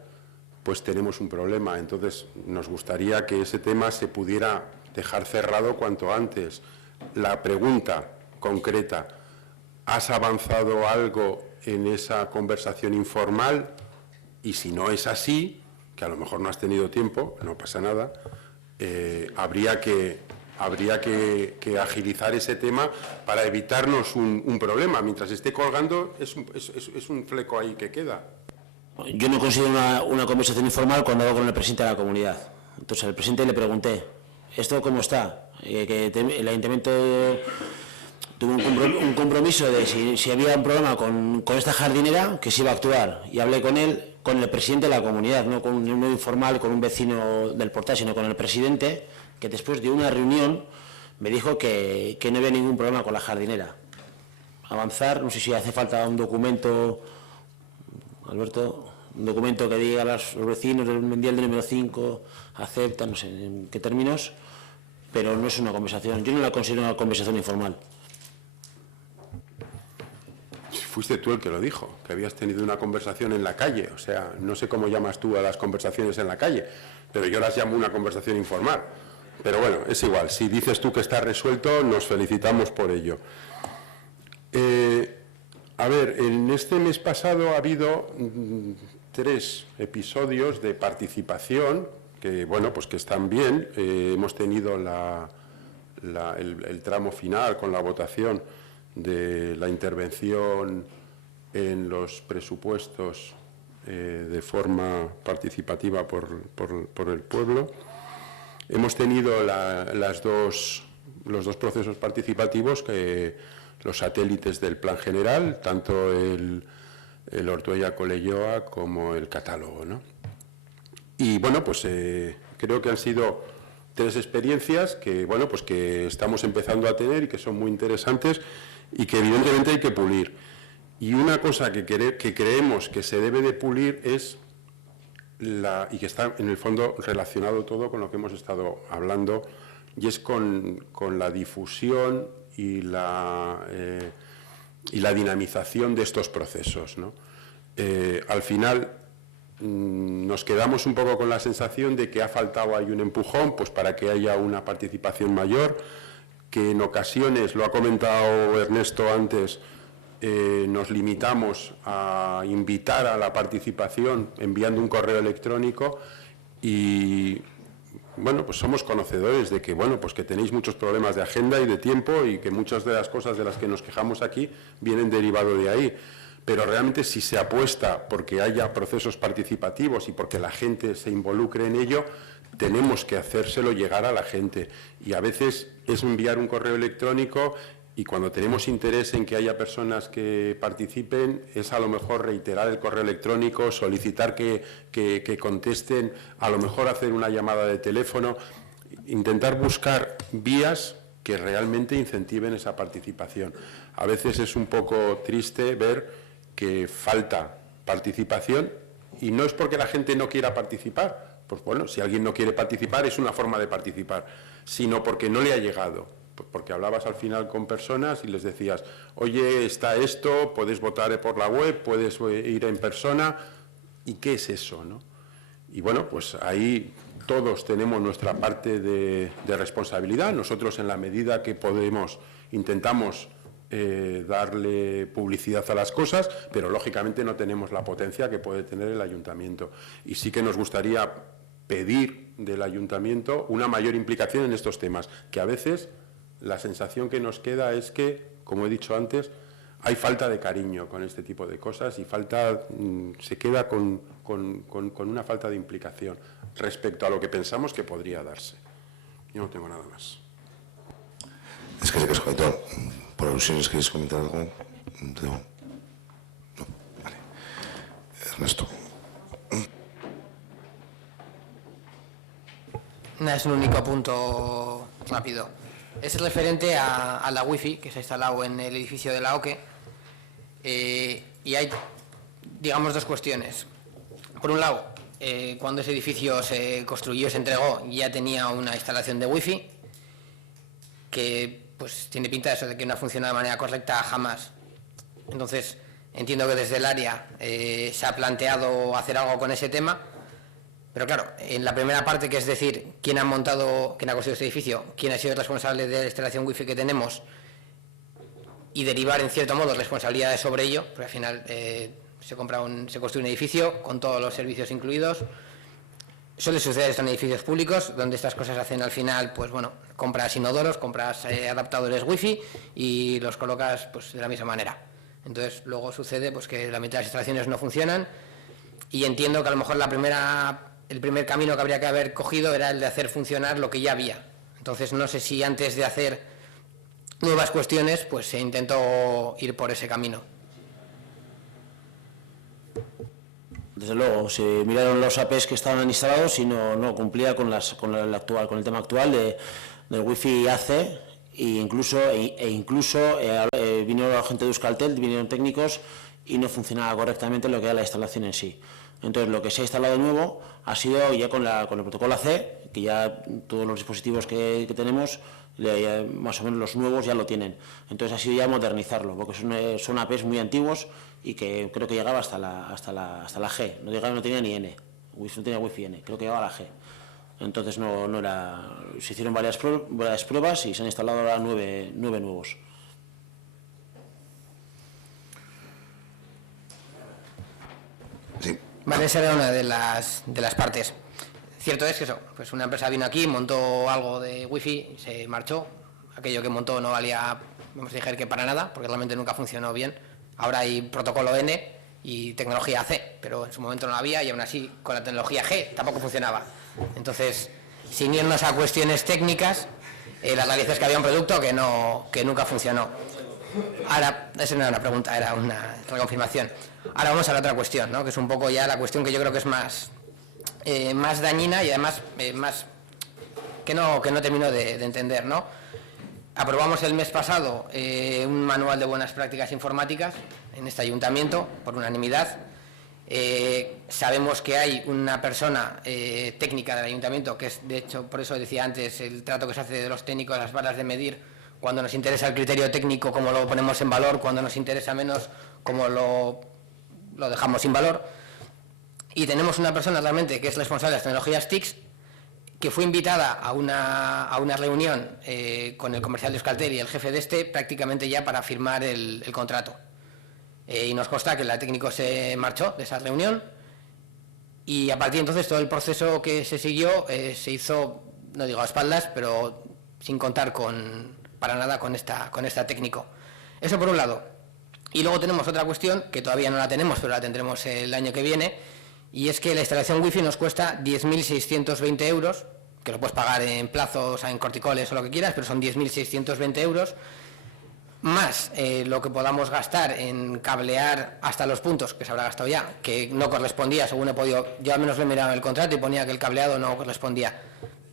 pues tenemos un problema. Entonces, nos gustaría que ese tema se pudiera dejar cerrado cuanto antes. La pregunta concreta, ¿has avanzado algo en esa conversación informal? Y si no es así, que a lo mejor no has tenido tiempo, no pasa nada, habría que agilizar ese tema para evitarnos un problema. Mientras esté colgando, es un fleco ahí que queda. Yo no considero una conversación informal cuando hablo con el presidente de la comunidad. Entonces al presidente le pregunté, ¿esto cómo está? Que el ayuntamiento tuvo un compromiso de si había un problema con esta jardinera, que se iba a actuar. Y hablé con él, con el presidente de la comunidad, no con un informal, con un vecino del portal, sino con el presidente, que después de una reunión me dijo que no había ningún problema con la jardinera. Avanzar, no sé si hace falta un documento, Alberto, un documento que diga a los vecinos del Mundial de número 5, aceptan, no sé en qué términos, pero no es una conversación, yo no la considero una conversación informal. Fuiste tú el que lo dijo, que habías tenido una conversación en la calle, o sea, no sé cómo llamas tú a las conversaciones en la calle, pero yo las llamo una conversación informal. Pero bueno, es igual, si dices tú que está resuelto, nos felicitamos por ello. A ver, en este mes pasado ha habido 3 episodios de participación que, bueno, pues que están bien. Hemos tenido el tramo final con la votación de la intervención en los presupuestos de forma participativa por el pueblo. Hemos tenido los dos procesos participativos, los satélites del plan general, tanto el Ortuella-Coleyoa como el catálogo, ¿no? Y bueno, pues creo que han sido 3 experiencias que, bueno, pues que estamos empezando a tener y que son muy interesantes y que evidentemente hay que pulir. Y una cosa que creemos que se debe de pulir es y que está en el fondo relacionado todo con lo que hemos estado hablando, y es con la difusión y la dinamización de estos procesos, ¿no? Al final nos quedamos un poco con la sensación de que ha faltado ahí un empujón, pues para que haya una participación mayor, que en ocasiones, lo ha comentado Ernesto antes, nos limitamos a invitar a la participación enviando un correo electrónico y, bueno, pues somos conocedores de que, bueno, pues que tenéis muchos problemas de agenda y de tiempo y que muchas de las cosas de las que nos quejamos aquí vienen derivado de ahí. Pero realmente si se apuesta porque haya procesos participativos y porque la gente se involucre en ello, tenemos que hacérselo llegar a la gente. Y a veces es enviar un correo electrónico y cuando tenemos interés en que haya personas que participen, es a lo mejor reiterar el correo electrónico, solicitar que contesten, a lo mejor hacer una llamada de teléfono, intentar buscar vías que realmente incentiven esa participación. A veces es un poco triste ver que falta participación y no es porque la gente no quiera participar, pues bueno, si alguien no quiere participar es una forma de participar, sino porque no le ha llegado. Pues porque hablabas al final con personas y les decías, oye, está esto, puedes votar por la web, puedes ir en persona, ¿y qué es eso, no? Y bueno, pues ahí todos tenemos nuestra parte de responsabilidad. Nosotros, en la medida que podemos, intentamos darle publicidad a las cosas, pero lógicamente no tenemos la potencia que puede tener el ayuntamiento. Y sí que nos gustaría pedir del ayuntamiento una mayor implicación en estos temas, que a veces la sensación que nos queda es que, como he dicho antes, hay falta de cariño con este tipo de cosas y se queda con una falta de implicación respecto a lo que pensamos que podría darse. Yo no tengo nada más. Es que sé que has comentado. Por alusiones, ¿quieres comentar algo? No. Vale. Ernesto. Es un único punto rápido. Es referente a la wifi que se ha instalado en el edificio de la OCE. y hay, digamos, dos cuestiones. Por un lado, cuando ese edificio se construyó, se entregó, ya tenía una instalación de wifi que pues tiene pinta de eso, de que no ha funcionado de manera correcta jamás. Entonces, entiendo que desde el área se ha planteado hacer algo con ese tema, pero claro, en la primera parte, que es decir, quién ha construido este edificio, quién ha sido el responsable de la instalación wifi que tenemos, y derivar en cierto modo responsabilidades sobre ello, porque al final se construye un edificio con todos los servicios incluidos. Suele suceder esto en edificios públicos, donde estas cosas hacen al final, pues bueno, compras inodoros, compras adaptadores wifi y los colocas pues de la misma manera. Entonces luego sucede pues que la mitad de las instalaciones no funcionan, y entiendo que a lo mejor el primer camino que habría que haber cogido era el de hacer funcionar lo que ya había. Entonces no sé si antes de hacer nuevas cuestiones pues se intentó ir por ese camino. Desde luego, se miraron los APs que estaban instalados y no cumplía con el tema actual del wifi AC, e incluso vinieron la gente de Euskaltel, vinieron técnicos y no funcionaba correctamente lo que era la instalación en sí. Entonces, lo que se ha instalado nuevo ha sido ya con el protocolo AC, que ya todos los dispositivos que tenemos, más o menos los nuevos ya lo tienen. Entonces ha sido ya modernizarlo, porque son APs muy antiguos y que creo que llegaba hasta la G, no tenía ni N, no tenía wifi N, creo que llegaba a la G. Entonces no era, se hicieron varias pruebas y se han instalado ahora 9 nuevos. Sí. Vale, esa era una de las partes. Cierto es que eso, pues una empresa vino aquí, montó algo de wifi y se marchó. Aquello que montó no valía, vamos a decir, que para nada, porque realmente nunca funcionó bien. Ahora hay protocolo N y tecnología C, pero en su momento no la había, y aún así con la tecnología G tampoco funcionaba. Entonces, sin irnos a cuestiones técnicas, la realidad es que había un producto que nunca funcionó. Ahora, esa no era una pregunta, era una reconfirmación. Ahora vamos a la otra cuestión, ¿no? Que es un poco ya la cuestión que yo creo que es más dañina y además más que no termino de entender, ¿no? Aprobamos el mes pasado un manual de buenas prácticas informáticas en este ayuntamiento por unanimidad. Sabemos que hay una persona técnica del ayuntamiento, que es, de hecho, por eso decía antes, el trato que se hace de los técnicos, las varas de medir, cuando nos interesa el criterio técnico, cómo lo ponemos en valor, cuando nos interesa menos, cómo lo dejamos sin valor. Y tenemos una persona realmente que es responsable de las tecnologías TICs, que fue invitada a una reunión con el comercial de Euskaltel y el jefe de este, prácticamente ya para firmar el contrato. Y nos consta que el técnico se marchó de esa reunión, y a partir de entonces todo el proceso que se siguió se hizo, no digo a espaldas, pero sin contar para nada con esta técnico. Eso por un lado. Y luego tenemos otra cuestión, que todavía no la tenemos, pero la tendremos el año que viene, y es que la instalación wifi nos cuesta 10.620 euros, que lo puedes pagar en plazos, en corticoles o lo que quieras, pero son 10.620 euros, más lo que podamos gastar en cablear hasta los puntos que se habrá gastado ya, que no correspondía, según he podido, yo al menos lo he mirado en el contrato y ponía que el cableado no correspondía.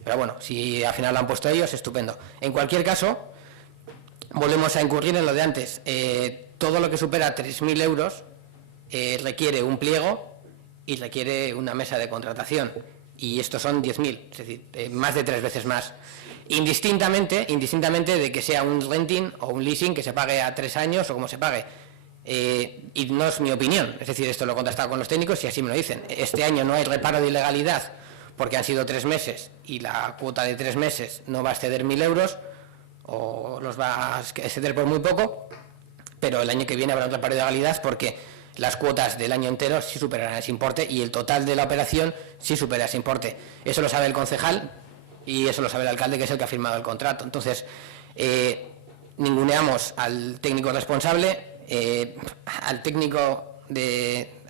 Pero bueno, si al final lo han puesto ellos, estupendo. En cualquier caso, volvemos a incurrir en lo de antes. Todo lo que supera 3.000 euros requiere un pliego y requiere una mesa de contratación. Y estos son 10.000, es decir, más de 3 veces más. Indistintamente de que sea un renting o un leasing que se pague a 3 años o como se pague. Y no es mi opinión, es decir, esto lo he contrastado con los técnicos y así me lo dicen. Este año no hay reparo de ilegalidad porque han sido 3 meses y la cuota de 3 meses no va a exceder 1.000 euros o los va a exceder por muy poco, pero el año que viene habrá un reparo de ilegalidad porque las cuotas del año entero sí superarán ese importe y el total de la operación sí supera ese importe. Eso lo sabe el concejal y eso lo sabe el alcalde, que es el que ha firmado el contrato. Entonces, ninguneamos al técnico responsable, a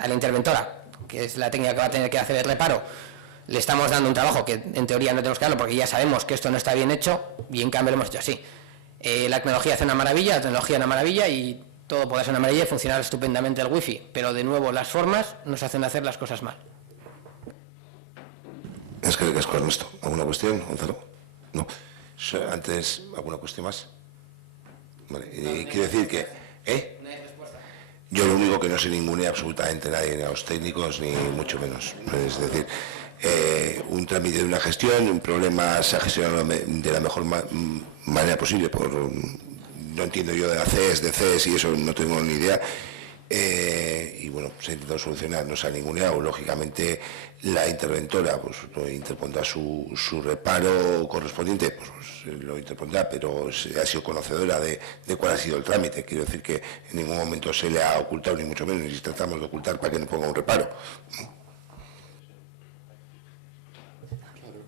la interventora, que es la técnica que va a tener que hacer el reparo. Le estamos dando un trabajo que en teoría no tenemos que darlo porque ya sabemos que esto no está bien hecho y en cambio lo hemos hecho así. La tecnología hace una maravilla, la tecnología una maravilla y todo puede ser una maravilla y funcionar estupendamente el wifi, pero de nuevo las formas nos hacen hacer las cosas mal. Es que es con esto. ¿Alguna cuestión, Gonzalo? No. Antes, ¿alguna cuestión más? Vale. Quiero decir que... No hay respuesta. Yo lo único que no se ningunea absolutamente nadie, ni a los técnicos, ni mucho menos. Es decir, un trámite de una gestión, un problema se ha gestionado de la mejor manera posible. No entiendo yo de la CES y eso no tengo ni idea. Y bueno, se ha intentado solucionar, no se ha ninguneado. Lógicamente, la interventora pues interpondrá su reparo correspondiente, pues lo interpondrá, pero ha sido conocedora de cuál ha sido el trámite. Quiero decir que en ningún momento se le ha ocultado, ni mucho menos, ni tratamos de ocultar para que no ponga un reparo.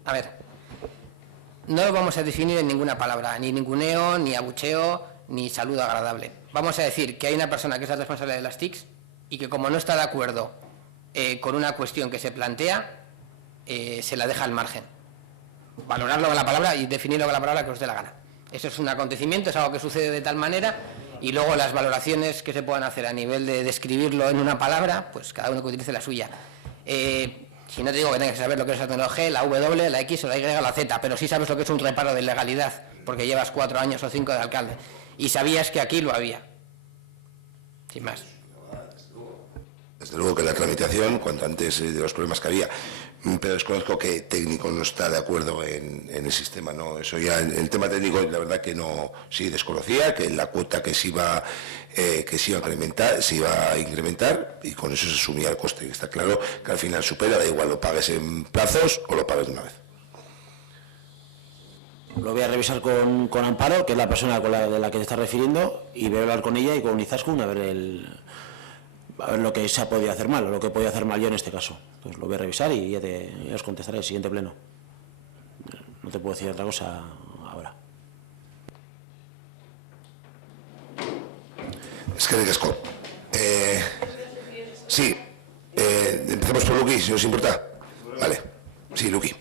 A ver, no lo vamos a definir en ninguna palabra, ni ninguneo, ni abucheo, ni saludo agradable. Vamos a decir que hay una persona que es la responsable de las TICs y que como no está de acuerdo con una cuestión que se plantea, se la deja al margen. Valorarlo con la palabra y definirlo con la palabra que os dé la gana. Eso es un acontecimiento, es algo que sucede de tal manera, y luego las valoraciones que se puedan hacer a nivel de describirlo en una palabra, pues cada uno que utilice la suya. Si no te digo que tengas que saber lo que es la tecnología, la W, la X o la Y o la Z, pero sí sabes lo que es un reparo de legalidad, porque llevas 4 años o 5 de alcalde, y sabías que aquí lo había. Sin más. Desde luego que la tramitación, cuanto antes de los problemas que había, pero desconozco que técnico no está de acuerdo en el sistema, ¿no? Eso ya, en el tema técnico, la verdad que no, sí desconocía, que la cuota que se iba a incrementar, y con eso se asumía el coste. Y está claro que al final supera, da igual lo pagues en plazos o lo pagues de una vez. Lo voy a revisar con Amparo, que es la persona de la que te estás refiriendo, y voy a hablar con ella y con Izaskun a ver lo que se ha podido hacer mal, o lo que he podido hacer mal yo en este caso. Entonces lo voy a revisar y ya os contestaré el siguiente pleno. No te puedo decir otra cosa ahora. Es que ricasco. Sí, empezamos por Luqui, si os importa. Vale, sí, Luqui.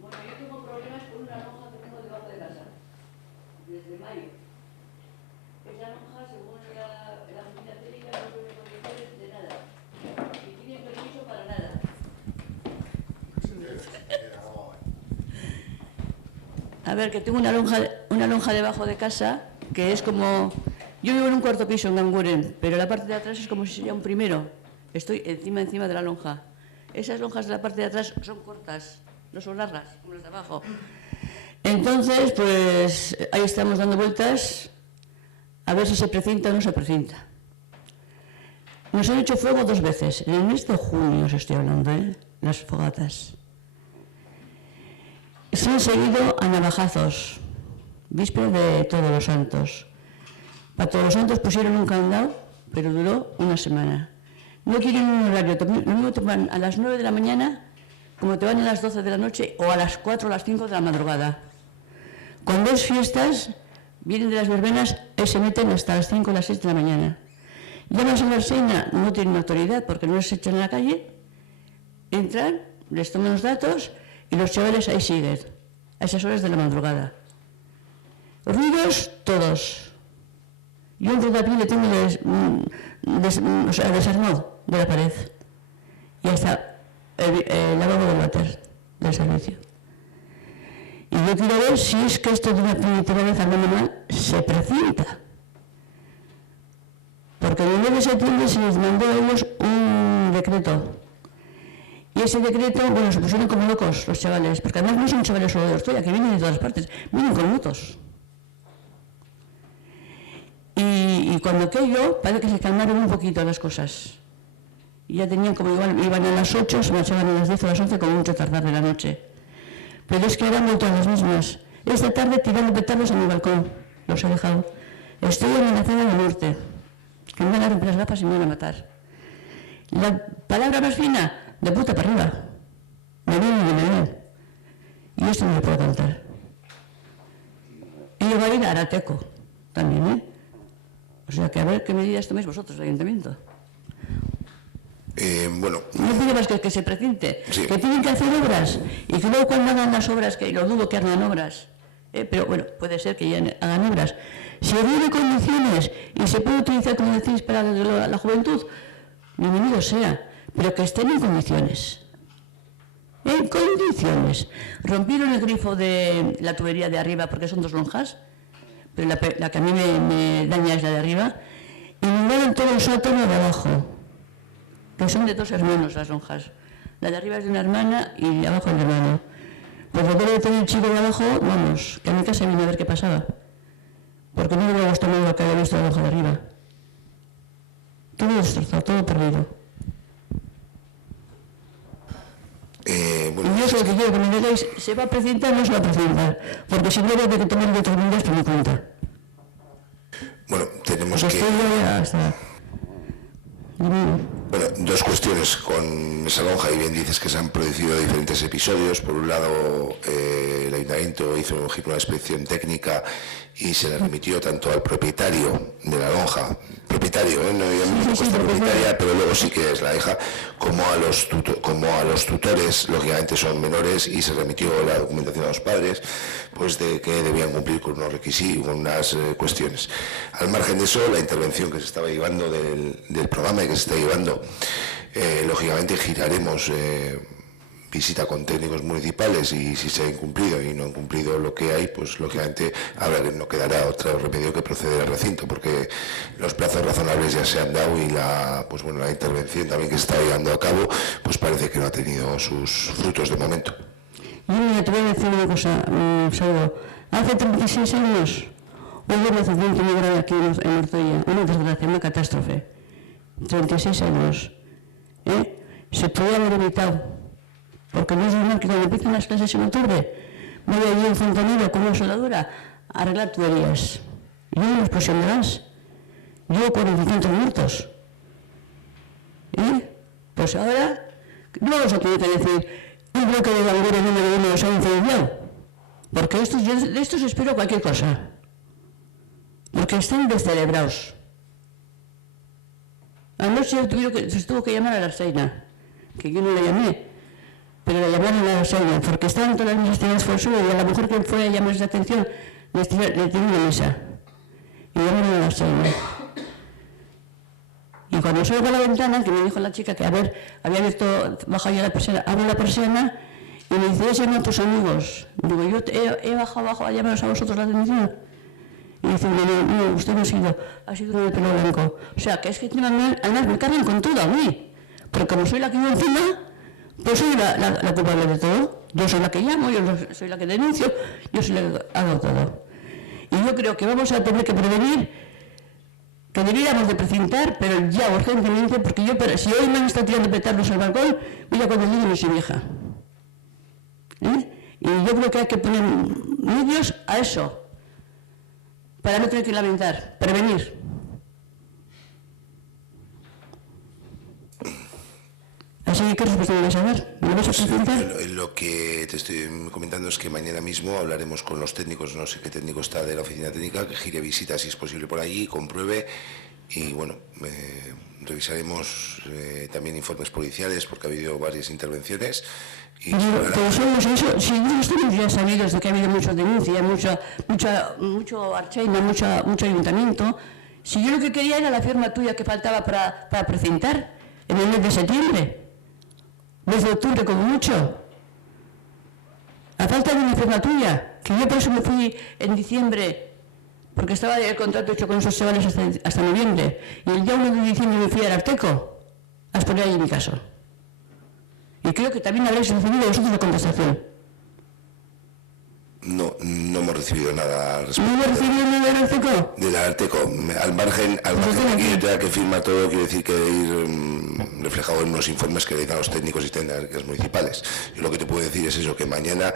Bueno, yo tengo problemas con una lonja que tengo debajo de casa, desde mayo. Esa lonja, según la oficina técnica, no tiene condiciones de nada. Y tiene permiso para nada. A ver, que tengo una lonja debajo de casa, que es como... Yo vivo en un cuarto piso en Ganguren, pero la parte de atrás es como si sería un primero. Estoy encima de la lonja. Esas lonjas de la parte de atrás son cortas, no son largas, como las de abajo. Entonces, pues ahí estamos dando vueltas a ver si se precinta o no se precinta. Nos han hecho fuego 2 veces. En el mes de junio os estoy hablando, las fogatas. Se han seguido a navajazos, víspera de Todos los Santos. Para Todos los Santos pusieron un candado, pero duró una semana. No quieren un horario, lo mismo te van a las 9 de la mañana, como te van a las 12 de la noche, o a las 4 o las 5 de la madrugada. Cuando es fiestas, vienen de las verbenas y se meten hasta las 5 o las 6 de la mañana. Llamas a la Seina, no tienen autoridad porque no les echan a la calle, entran, les toman los datos y los chavales ahí siguen, a esas horas de la madrugada. Ruidos, todos. Yo un rodapié le tengo desarmado de la pared. Y hasta el lavabo del váter del servicio. Y yo quiero ver si es que esto de una primera vez al mal se precinta. Porque el 9 de septiembre se les mandó a ellos un decreto. Y ese decreto, bueno, se pusieron como locos los chavales, porque además no son chavales solo de Ortuella, que vienen de todas partes, vienen con motos. Y cuando aquello, parece que se calmaron un poquito las cosas. Y ya tenían como igual, iban a las 8, se marchaban a las 10 o a las 11, como mucho tardar de la noche. Pero es que ahora han vuelto a las mismas. Esta tarde tirando petardos en mi balcón, los he dejado. Estoy amenazada de muerte, que me van a romper las gafas y me van a matar. La palabra más fina, de puta para arriba. Me viene y me viene. Y esto no lo puedo contar. Y yo voy a ir a Arateco, también, O sea, que a ver qué medidas toméis vosotros, el ayuntamiento. Bueno. No pide más que se precinte, sí. Que tienen que hacer obras y que luego cuando hagan las obras, que lo dudo que hagan obras, pero bueno, puede ser que ya hagan obras. Si hubiera condiciones y se puede utilizar, como decís, para la juventud, bienvenido sea, pero que estén en condiciones. En condiciones. Rompieron el grifo de la tubería de arriba porque son 2 lonjas, pero la que a mí me daña es la de arriba, inundaron todo el sótano de abajo, que son de 2 hermanos las lonjas. La de arriba es de una hermana y de abajo es de hermano. Pues lo debe tener el chico de abajo, vamos, que a mi casa vine a ver qué pasaba. Porque no me había gustado lo que había visto la lonja de arriba. Todo destrozado, todo perdido. Bueno, Y yo soy lo que quiero que me digáis, ¿se va a precintar o no se va a precintar? Porque si no, hay que tomar otras medidas por mi cuenta. bueno, tenemos Porque que... estoy ya hasta... Bueno, 2 cuestiones con esa lonja, y bien dices que se han producido diferentes episodios. Por un lado, el Ayuntamiento hizo una inspección técnica y se le remitió tanto al propietario de la lonja, propietario, no llamamos propietaria, pero luego sí que es la hija, como a los tutores, lógicamente son menores, y se remitió la documentación a los padres, pues de que debían cumplir con unos requisitos, con unas cuestiones. Al margen de eso, la intervención que se estaba llevando del programa y que se está llevando, lógicamente giraremos visita con técnicos municipales, y si se ha incumplido y no han cumplido lo que hay, pues lógicamente no quedará otro remedio que proceder al recinto, porque los plazos razonables ya se han dado y la intervención también que se está llevando a cabo, pues parece que no ha tenido sus frutos de momento. Yo te voy a decir una cosa, Salvo. Hace 36 años hubo un accidente muy grave aquí en Ortuella, una desgracia, una catástrofe. 36 años. Se podía haber evitado. Porque no es normal que cuando empiezan las clases en octubre vaya allí un fontanero con una soldadura a arreglar tuberías. Y una explosión de gas. Llevo 45 muertos. Pues ahora no vamos a tener que decir un bloque de Bangura número 1 se ha incendiado. Porque de estos espero cualquier cosa. Porque están descerebrados. Anoche se tuvo que llamar a la Arseina, que yo no la llamé. Pero la llamaron a la Arseina, porque estaban todas las mesas por suelo, y a la mujer que fue a llamarles la atención le tiene una mesa. Y llamaron a la Arseina. Y cuando salgo a la ventana, que me dijo la chica que había bajado ya la persiana, abro la persiana y me dice, ¿has llamado a tus amigos? Digo, yo he bajado abajo a llamaros a vosotros la atención. Y dice, no, usted no ha sido uno de pelo blanco. O sea, que es que además me cargan con todo a mí. Porque como soy la que vivo encima, pues soy la culpable de todo. Yo soy la que llamo, yo soy la que denuncio, yo soy la que hago todo. Y yo creo que vamos a tener que prevenir, que deberíamos de precintar, pero ya urgentemente, porque si hoy me han estado tirando petardos al balcón, mira cuando digo no soy vieja. Y yo creo que hay que poner medios a eso, para no tener que lamentar, prevenir. Así que, ¿qué respuesta me vas a dar? ¿Me lo vas a presentar? Lo que te estoy comentando es que mañana mismo hablaremos con los técnicos, no sé qué técnico está de la oficina técnica, que gire visitas si es posible por allí, compruebe, y bueno, revisaremos también informes policiales, porque ha habido varias intervenciones. Pero somos eso, si no estamos ya sabidos de que ha habido muchas denuncias, mucho archaina, mucho ayuntamiento. Si yo lo que quería era la firma tuya que faltaba para precintar en el mes de septiembre, mes de octubre como mucho. A falta de una firma tuya, que yo por eso me fui en diciembre, porque estaba el contrato hecho con esos chavales hasta noviembre, y el día 1 de diciembre me fui al Arteco a exponer ahí mi caso. Y creo que también habréis recibido vosotros la contestación. No hemos recibido nada al respecto. ¿No hemos recibido nada del Arteco? Del Arteco. Al margen de que yo tenga que firmar todo, quiero decir que debe ir reflejado en unos informes que le dan los técnicos y técnicas municipales. Yo lo que te puedo decir es eso, que mañana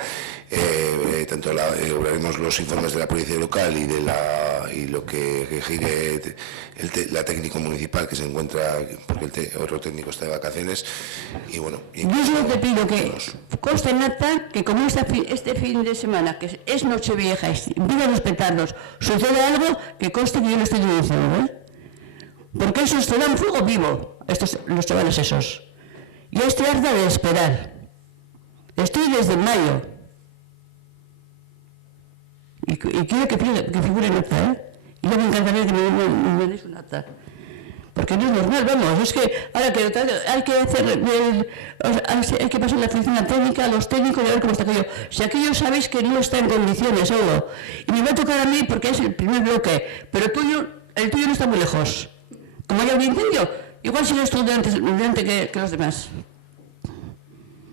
hablaremos los informes de la policía local y lo que gire la técnico municipal que se encuentra, porque el otro técnico está de vacaciones, y bueno. Yo solo te pido que conste en acta que como este fin de semana, que es Nochevieja, empiezan los petardos, sucede algo, que conste que yo lo estoy denunciando, porque esos te dan fuego vivo, los chavales esos. Yo estoy harta de esperar. Estoy desde mayo. Y quiero que figure en acta, Y yo me encantaría que me deis un acta. Porque no es normal, vamos, es que ahora que hay que pasar la oficina técnica a los técnicos y a ver cómo está aquello. Si aquello sabéis que no está en condiciones solo, y me va a tocar a mí porque es el primer bloque, pero el tuyo no está muy lejos. Como haya un incendio, igual sigues tú delante que los demás.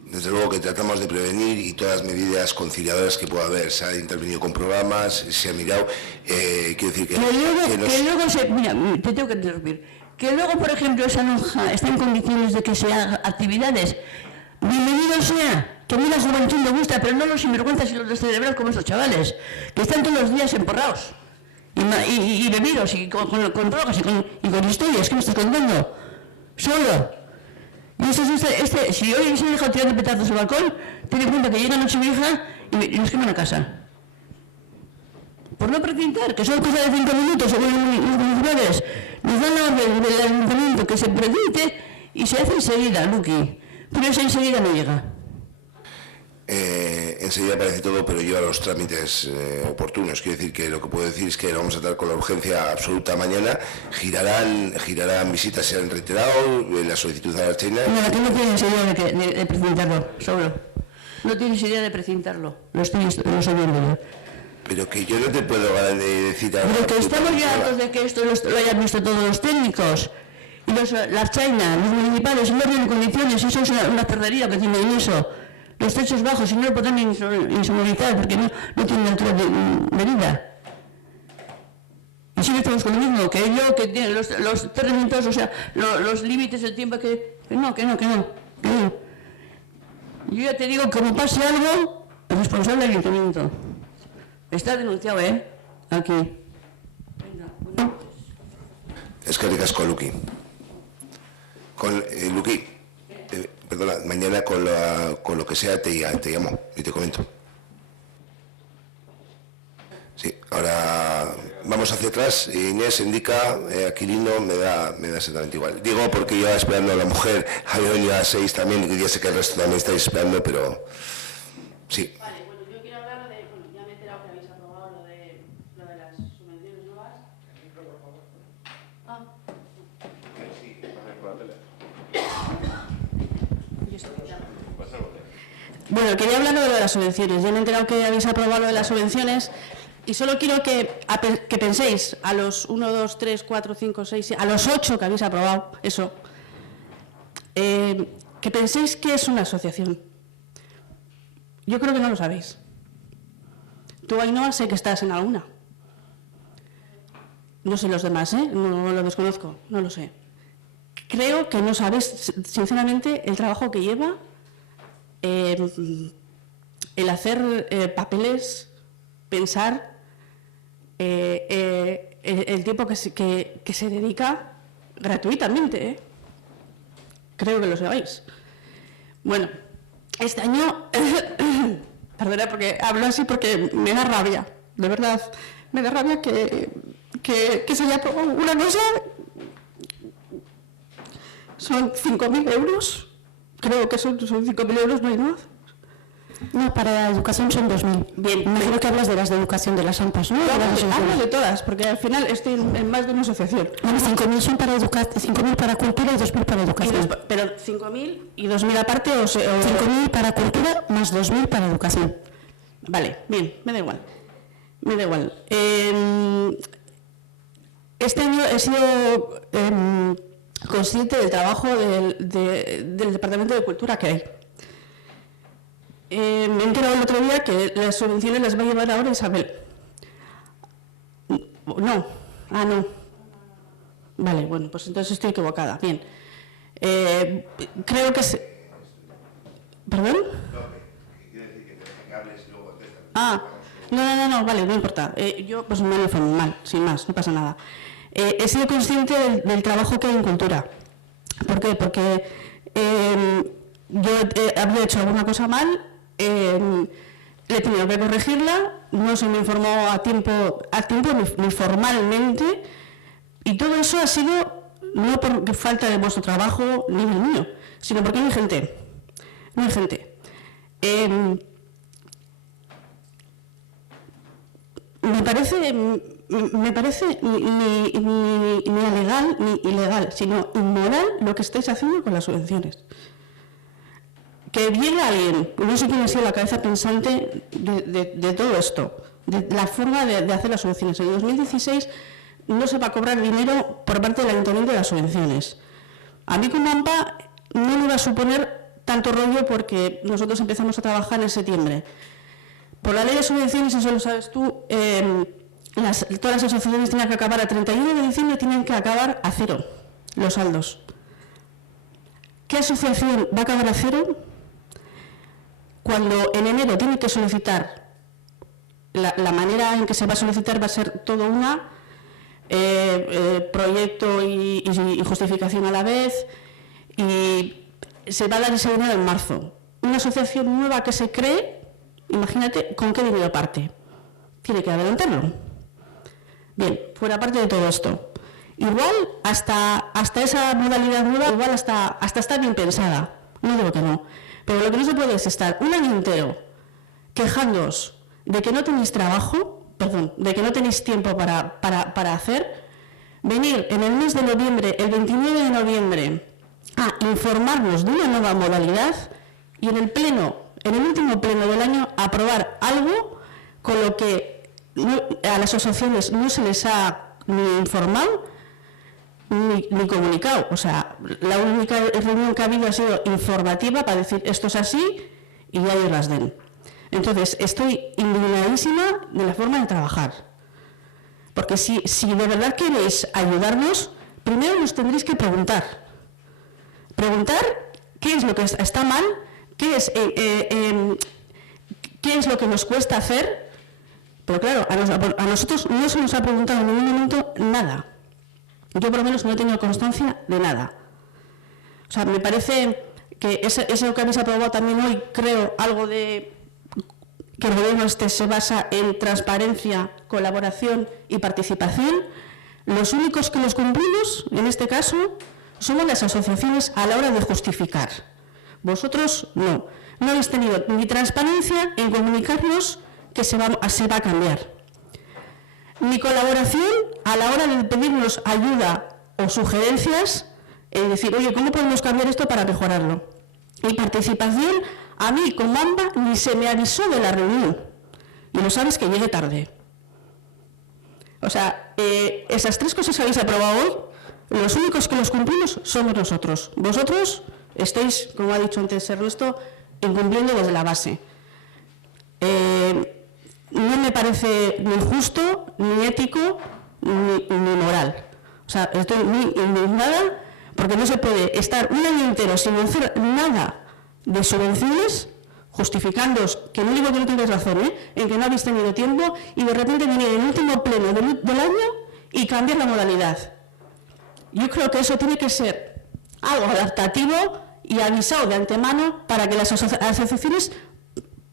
Desde luego que tratamos de prevenir y todas las medidas conciliadoras que pueda haber. Se ha intervenido con programas, se ha mirado. Quiero decir que Mira, te tengo que interrumpir. Que luego, por ejemplo, esa lonja está en condiciones de que se hagan actividades. Bienvenido sea, que a mí la juventud me gusta, pero no los sinvergüenzas y los descerebrados como estos chavales, que están todos los días emporrados y bebidos y con drogas y con historias. ¿Qué me estás contando? Solo. Y si hoy se deja tirar de petazos al balcón, ten en cuenta que llega Nochevieja y nos queman a casa. Por no precintar, que son cosas de 5 minutos, según los municipales, nos dan la orden del ayuntamiento que se precinte y se hace enseguida, Luqui. Pero esa enseguida no llega. Enseguida aparece todo, pero lleva los trámites oportunos. Quiero decir que lo que puedo decir es que lo vamos a tratar con la urgencia absoluta mañana. Girarán visitas, se han reiterado, la solicitud a la China. No, que no tienes idea de precintarlo, solo. No tienes idea de precintarlo. Lo estoy oyendo yo. Pero que yo no te puedo decir... Pero que estamos ya hartos de que esto lo hayan visto todos los técnicos. Y las China, los municipales, no tienen condiciones, eso es una perdería que tienen eso. Los techos bajos, y no lo podrán insonorizar porque no tienen altura de vida. Y siempre estamos con lo mismo, que tienen los terremotos, o sea, los límites del tiempo que no. Yo ya te digo, como pase algo, el responsable del ayuntamiento. Está denunciado, aquí. Es que ricasco, Luqui. Luqui, perdona, mañana con lo que sea te llamo y te comento. Sí, ahora vamos hacia atrás. Inés indica, Aquilino me da exactamente igual. Digo porque yo esperando a la mujer, había venido a las 6 también, y ya sé que el resto también estáis esperando, pero sí. Vale, bueno, yo quiero hablar de, ya me he enterado que habéis aprobado lo de las subvenciones nuevas. Ah. Bueno, quería hablar de las subvenciones. Ya me he enterado que habéis aprobado lo de las subvenciones y solo quiero que penséis a los 1, 2, 3, 4, 5, 6, a los 8 que habéis aprobado, eso, que penséis que es una asociación. Yo creo que no lo sabéis. Tú, Ainhoa, sé que estás en alguna. No sé los demás, no lo desconozco, no lo sé. Creo que no sabéis, sinceramente, el trabajo que lleva el hacer papeles, pensar, el tiempo que se dedica gratuitamente. Creo que lo sabéis. Bueno, este año, perdona porque hablo así porque me da rabia, de verdad, me da rabia que se haya aprobado una cosa. Son 5.000 euros, creo que son 5.000 euros, no hay más. No, para educación son 2.000. Bien, me imagino que hablas de las de educación de las AMPAs, ¿no? Hablo de todas, porque al final estoy en más de una asociación. Bueno, 5.000 son para educación, 5.000 para cultura y 2.000 para educación. Pero 5.000 y 2.000 aparte o 5.000 para cultura más 2.000 para educación. Vale, bien, me da igual. Este año he sido consciente del trabajo del Departamento de Cultura que hay. Me he enterado el otro día que las subvenciones las va a llevar ahora Isabel. No. Vale, bueno, pues entonces estoy equivocada. Bien. Creo que ¿Perdón? No, vale, no importa. Yo pues me lo informo mal, sin más, no pasa nada. He sido consciente del trabajo que hay en cultura. ¿Por qué? Porque yo había hecho alguna cosa mal, he tenido que corregirla, no se me informó a tiempo ni formalmente, y todo eso ha sido no por falta de vuestro trabajo ni del mío, sino porque no hay gente. Me parece ni legal ni ilegal, sino inmoral lo que estáis haciendo con las subvenciones. Que viene alguien, no sé quién ha sido la cabeza pensante de todo esto, de la forma de hacer las subvenciones. En 2016 no se va a cobrar dinero por parte del Ayuntamiento de las subvenciones. A mí como AMPA no me va a suponer tanto rollo porque nosotros empezamos a trabajar en septiembre. Por la ley de subvenciones, eso lo sabes tú, todas las asociaciones tienen que acabar a 31 de diciembre, tienen que acabar a cero los saldos. ¿Qué asociación va a acabar a cero cuando en enero tiene que solicitar? La manera en que se va a solicitar va a ser todo una proyecto y justificación a la vez, y se va a dar ese dinero en marzo. Una asociación nueva que se cree, imagínate con qué dinero parte. Tiene que adelantarlo. Bien, fuera parte de todo esto. Igual hasta esa modalidad nueva, igual hasta está bien pensada. No digo que no. Pero lo que no se puede es estar un año entero quejándoos de que no tenéis trabajo, perdón, de que no tenéis tiempo para hacer, venir en el mes de noviembre, el 29 de noviembre, a informarnos de una nueva modalidad y en el último pleno del año, aprobar algo con lo que a las asociaciones no se les ha ni informado ni comunicado. O sea, la única reunión que ha habido ha sido informativa para decir esto es así y ya ellos las den. Entonces, estoy indignadísima de la forma de trabajar. Porque si de verdad queréis ayudarnos, primero nos tendréis que preguntar. Preguntar qué es lo que está mal, qué es lo que nos cuesta hacer. Pero claro, a nosotros no se nos ha preguntado en ningún momento nada. Yo por lo menos no he tenido constancia de nada. O sea, me parece que eso que habéis aprobado también hoy, creo, algo de que el gobierno se basa en transparencia, colaboración y participación. Los únicos que los cumplimos, en este caso, somos las asociaciones a la hora de justificar. Vosotros no. No habéis tenido ni transparencia en comunicarnos que se va a cambiar. Ni colaboración a la hora de pedirnos ayuda o sugerencias en decir, oye, ¿cómo podemos cambiar esto para mejorarlo? Y participación, a mí como AMPA ni se me avisó de la reunión. Y lo sabes que llegué tarde. O sea, esas tres cosas que habéis aprobado hoy, los únicos que los cumplimos somos nosotros. Vosotros estáis, como ha dicho antes Ernesto, incumpliendo desde la base. No me parece ni justo, ni ético, ni moral. O sea, estoy muy indignada porque no se puede estar un año entero sin hacer nada de subvenciones, justificándoos, que no digo que no tengáis razón, en que no habéis tenido tiempo, y de repente venir en el último pleno del año y cambiar la modalidad. Yo creo que eso tiene que ser algo adaptativo y avisado de antemano para que las asociaciones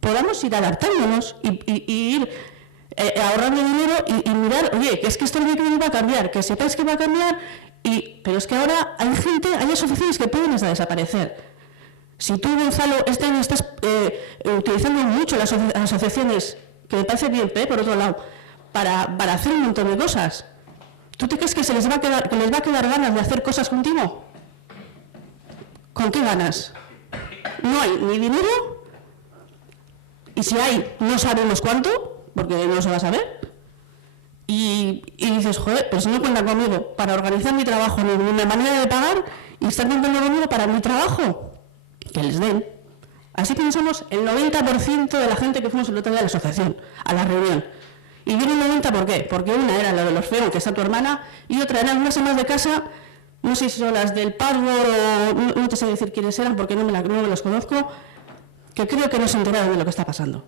podamos ir adaptándonos y ir ahorrando dinero y mirar, oye, que es que esto el año que viene va a cambiar, que sepáis que va a cambiar, pero es que ahora hay asociaciones que pueden hasta desaparecer. Si tú, Gonzalo, este año estás utilizando mucho las asociaciones, que me parece bien, por otro lado, para hacer un montón de cosas, ¿tú te crees que les va a quedar ganas de hacer cosas contigo? ¿Con qué ganas? No hay ni dinero, y si hay, no sabemos cuánto, porque no se va a saber, y dices, joder, pero si no cuentan conmigo para organizar mi trabajo, ni mi manera de pagar, y están contando conmigo para mi trabajo, que les den. Así pensamos el 90% de la gente que fuimos el otro día a la asociación, a la reunión. Y digo el 90, ¿por qué? Porque una era la de los FEON, que está tu hermana, y otra eran unas amas de casa, no sé si son las del Padward o no te sé decir quiénes eran porque no me los conozco, que creo que no se enteraron de lo que está pasando.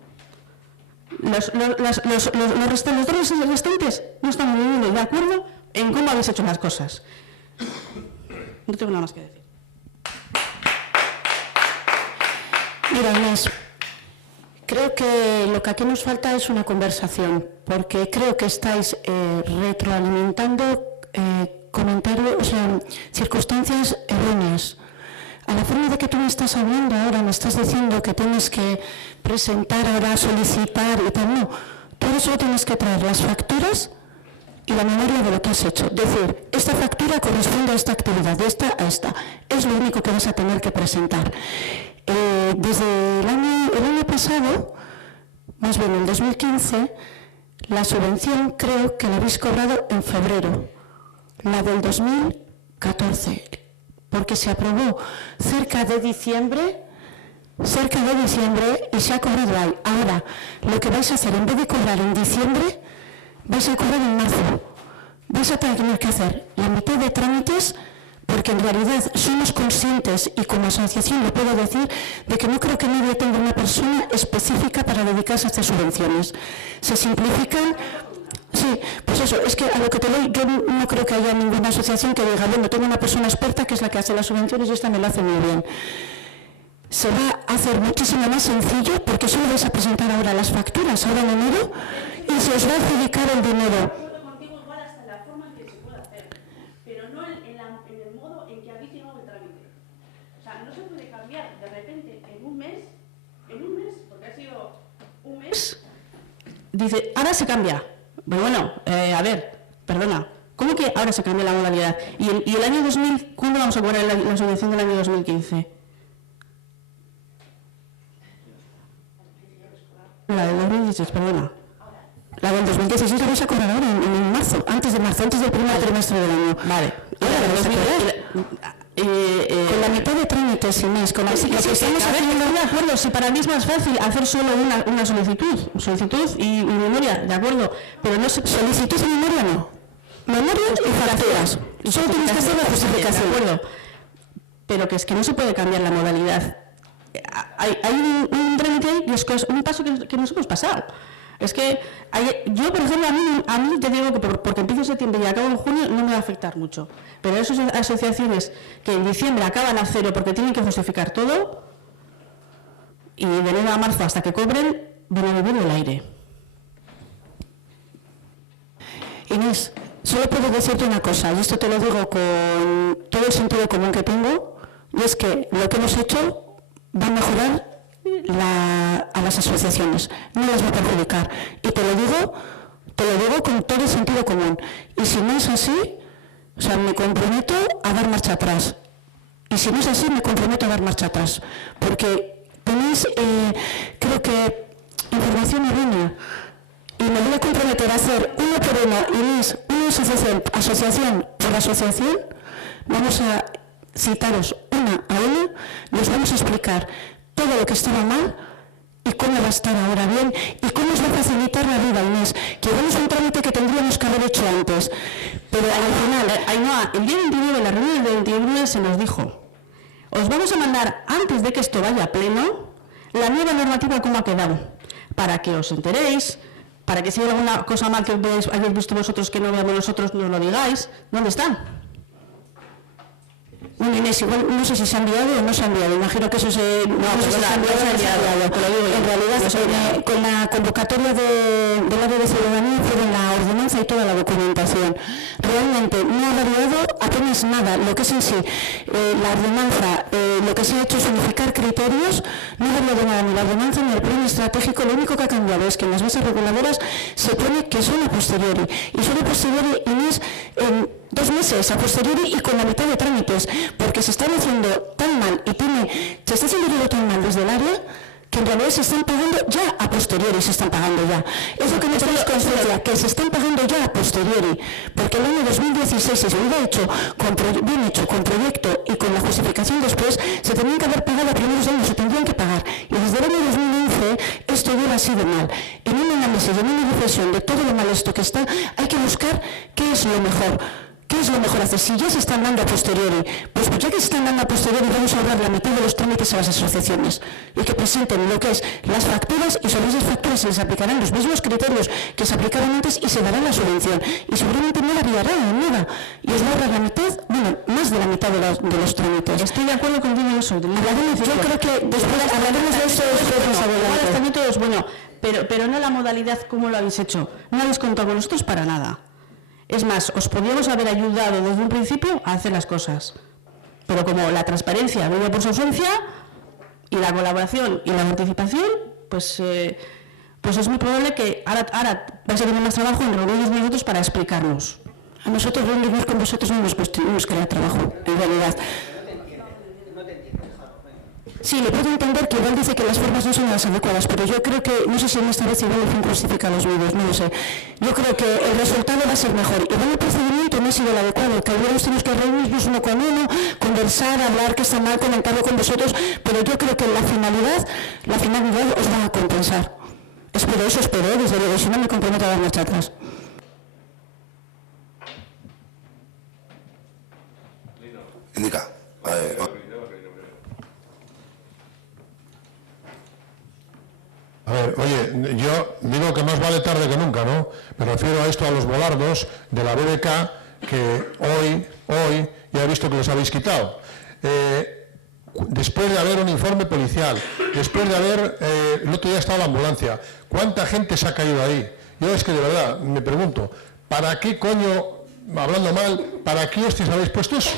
Los dos restantes no están viviendo de acuerdo en cómo habéis hecho las cosas. No tengo nada más que decir. Mira, Inés, creo que lo que aquí nos falta es una conversación, porque creo que estáis retroalimentando comentarios, o sea, circunstancias erróneas. A la forma de que tú me estás hablando ahora, me estás diciendo que tienes que presentar ahora, solicitar y tal, no. Tú ahora solo tienes que traer las facturas y la memoria de lo que has hecho. Decir, esta factura corresponde a esta actividad, de esta a esta. Es lo único que vas a tener que presentar. Desde el año pasado, más bien en 2015, La subvención creo que la habéis cobrado en febrero, la del 2014, porque se aprobó cerca de diciembre y se ha cobrado ahí. Ahora, lo que vais a hacer, en vez de cobrar en diciembre, vais a cobrar en marzo. Vais a tener que hacer la mitad de trámites, porque en realidad somos conscientes, y como asociación le puedo decir, de que no creo que nadie tenga una persona específica para dedicarse a estas subvenciones. Se simplifican. Sí, pues eso, es que a lo que te doy, yo no creo que haya ninguna asociación que diga, bueno, tengo una persona experta que es la que hace las subvenciones y esta me lo hace muy bien. Se va a hacer muchísimo más sencillo, porque solo vais a presentar ahora las facturas, ahora en enero, y se os va a adjudicar el dinero. Dice, ahora se cambia. Pero bueno, a ver, perdona, ¿cómo que ahora se cambia la modalidad? ¿Y el año 2000, cuándo vamos a cobrar la subvención del año 2015? La del 2016, perdona. La del 2016 la vais a cobrar ahora, en marzo, antes del primer trimestre del año. Vale. Ahora la vais a cobrar. Con la mitad de trámites, Inés, con así que estamos haciendo. De acuerdo, si para mí es más fácil hacer solo una solicitud y memoria, de acuerdo, pero no solicitud y memoria no. Memoria y facturas. Solo tienes que hacer la justificación. De acuerdo, pero que es que no se puede cambiar la modalidad. Hay un trámite y es un paso que nos hemos pasado. Es que yo, por ejemplo, a mí te digo que porque empiezo en septiembre y acabo en junio no me va a afectar mucho. Pero esas asociaciones que en diciembre acaban a cero porque tienen que justificar todo, y de enero a marzo hasta que cobren, van a vivir del aire. Inés, solo puedo decirte una cosa, y esto te lo digo con todo el sentido común que tengo, y es que lo que hemos hecho va a mejorar a las asociaciones, no las va a perjudicar. Y te lo digo con todo el sentido común. Y si no es así, o sea, me comprometo a dar marcha atrás. Y si no es así, me comprometo a dar marcha atrás. Porque tenéis, creo que, información errónea. Y me voy a comprometer a hacer uno por uno, Inés, una asociación por asociación. Vamos a citaros una a una, les vamos a explicar todo lo que estaba mal y cómo va a estar ahora bien y cómo os va a facilitar la vida, Inés. Que vamos a un trámite que tendríamos que haber hecho antes. Pero al final, Ainhoa, el día 29, en la reunión del 29 se nos dijo, os vamos a mandar, antes de que esto vaya a pleno, la nueva normativa cómo ha quedado, para que os enteréis, para que si hay alguna cosa mal que hayáis visto vosotros que no veamos nosotros, nos lo digáis. ¿Dónde está? Bueno, Inés, igual no sé si se ha enviado o no se ha enviado. Imagino que eso se... No sé si se ha enviado o no se ha enviado. En realidad, con la convocatoria del área de ciudadanía fue la ordenanza y toda la documentación. Realmente no ha variado apenas nada. Lo que es en sí, la ordenanza, lo que se ha hecho es unificar criterios, no ha variado nada ni la ordenanza ni el plan estratégico. Lo único que ha cambiado es que en las bases reguladoras se pone que son a posteriori. Y son a posteriori, Inés, en 2 meses a posteriori y con la mitad de trámites, porque se están haciendo tan mal y se está haciendo todo tan mal desde el área que en realidad se están pagando ya a posteriori, se están pagando ya. Es lo que nos damos conciencia, que se están pagando ya a posteriori, porque el año 2016, si se hubiera hecho bien hecho, con proyecto y con la justificación después, se tenían que haber pagado a primeros años, se tendrían que pagar. Y desde el año 2011 esto hubiera sido mal. En un análisis y en una reflexión de todo lo mal esto que está, hay que buscar qué es lo mejor. ¿Qué es lo mejor hacer? Si ya se están dando a posteriori, pues ya que se están dando a posteriori, vamos a ahorrar la mitad de los trámites a las asociaciones y que presenten lo que es las facturas, y sobre esas facturas se les aplicarán los mismos criterios que se aplicaron antes y se dará la subvención. Y seguramente no variará en nada. Y os va a ahorrar la mitad, bueno, más de la mitad de los trámites. Estoy de acuerdo contigo eso. Yo creo que después hablaremos de esto después más adelante. También todo es bueno, pero no la modalidad como lo habéis hecho. No habéis contado con nosotros para nada. Es más, os podríamos haber ayudado desde un principio a hacer las cosas. Pero como la transparencia viene por su ausencia y la colaboración y la participación, pues es muy probable que ahora vais a tener más trabajo en reunirnos nosotros para explicarnos. A nosotros reunirnos con vosotros no nos crear trabajo, en realidad. Sí, le puedo entender que igual dice que las formas no son las adecuadas, pero yo creo que, no sé si en esta vez igual el fin justifica los vídeos, no lo sé. Yo creo que el resultado va a ser mejor. Igual el procedimiento no ha sido el adecuado, que hubiéramos tenido que reunirnos uno con uno, conversar, hablar que está mal, comentarlo con vosotros, pero yo creo que la finalidad os va a compensar. Espero eso, desde luego, si no me comprometo a dar marcha atrás. Indica. A ver, oye, yo digo que más vale tarde que nunca, ¿no? Me refiero a esto, a los volardos de la BBK, que hoy ya he visto que los habéis quitado. Después de haber un informe policial, después de haber, el otro día estaba la ambulancia, ¿cuánta gente se ha caído ahí? Yo es que de verdad me pregunto, ¿para qué coño, hablando mal, para qué hostias habéis puesto eso?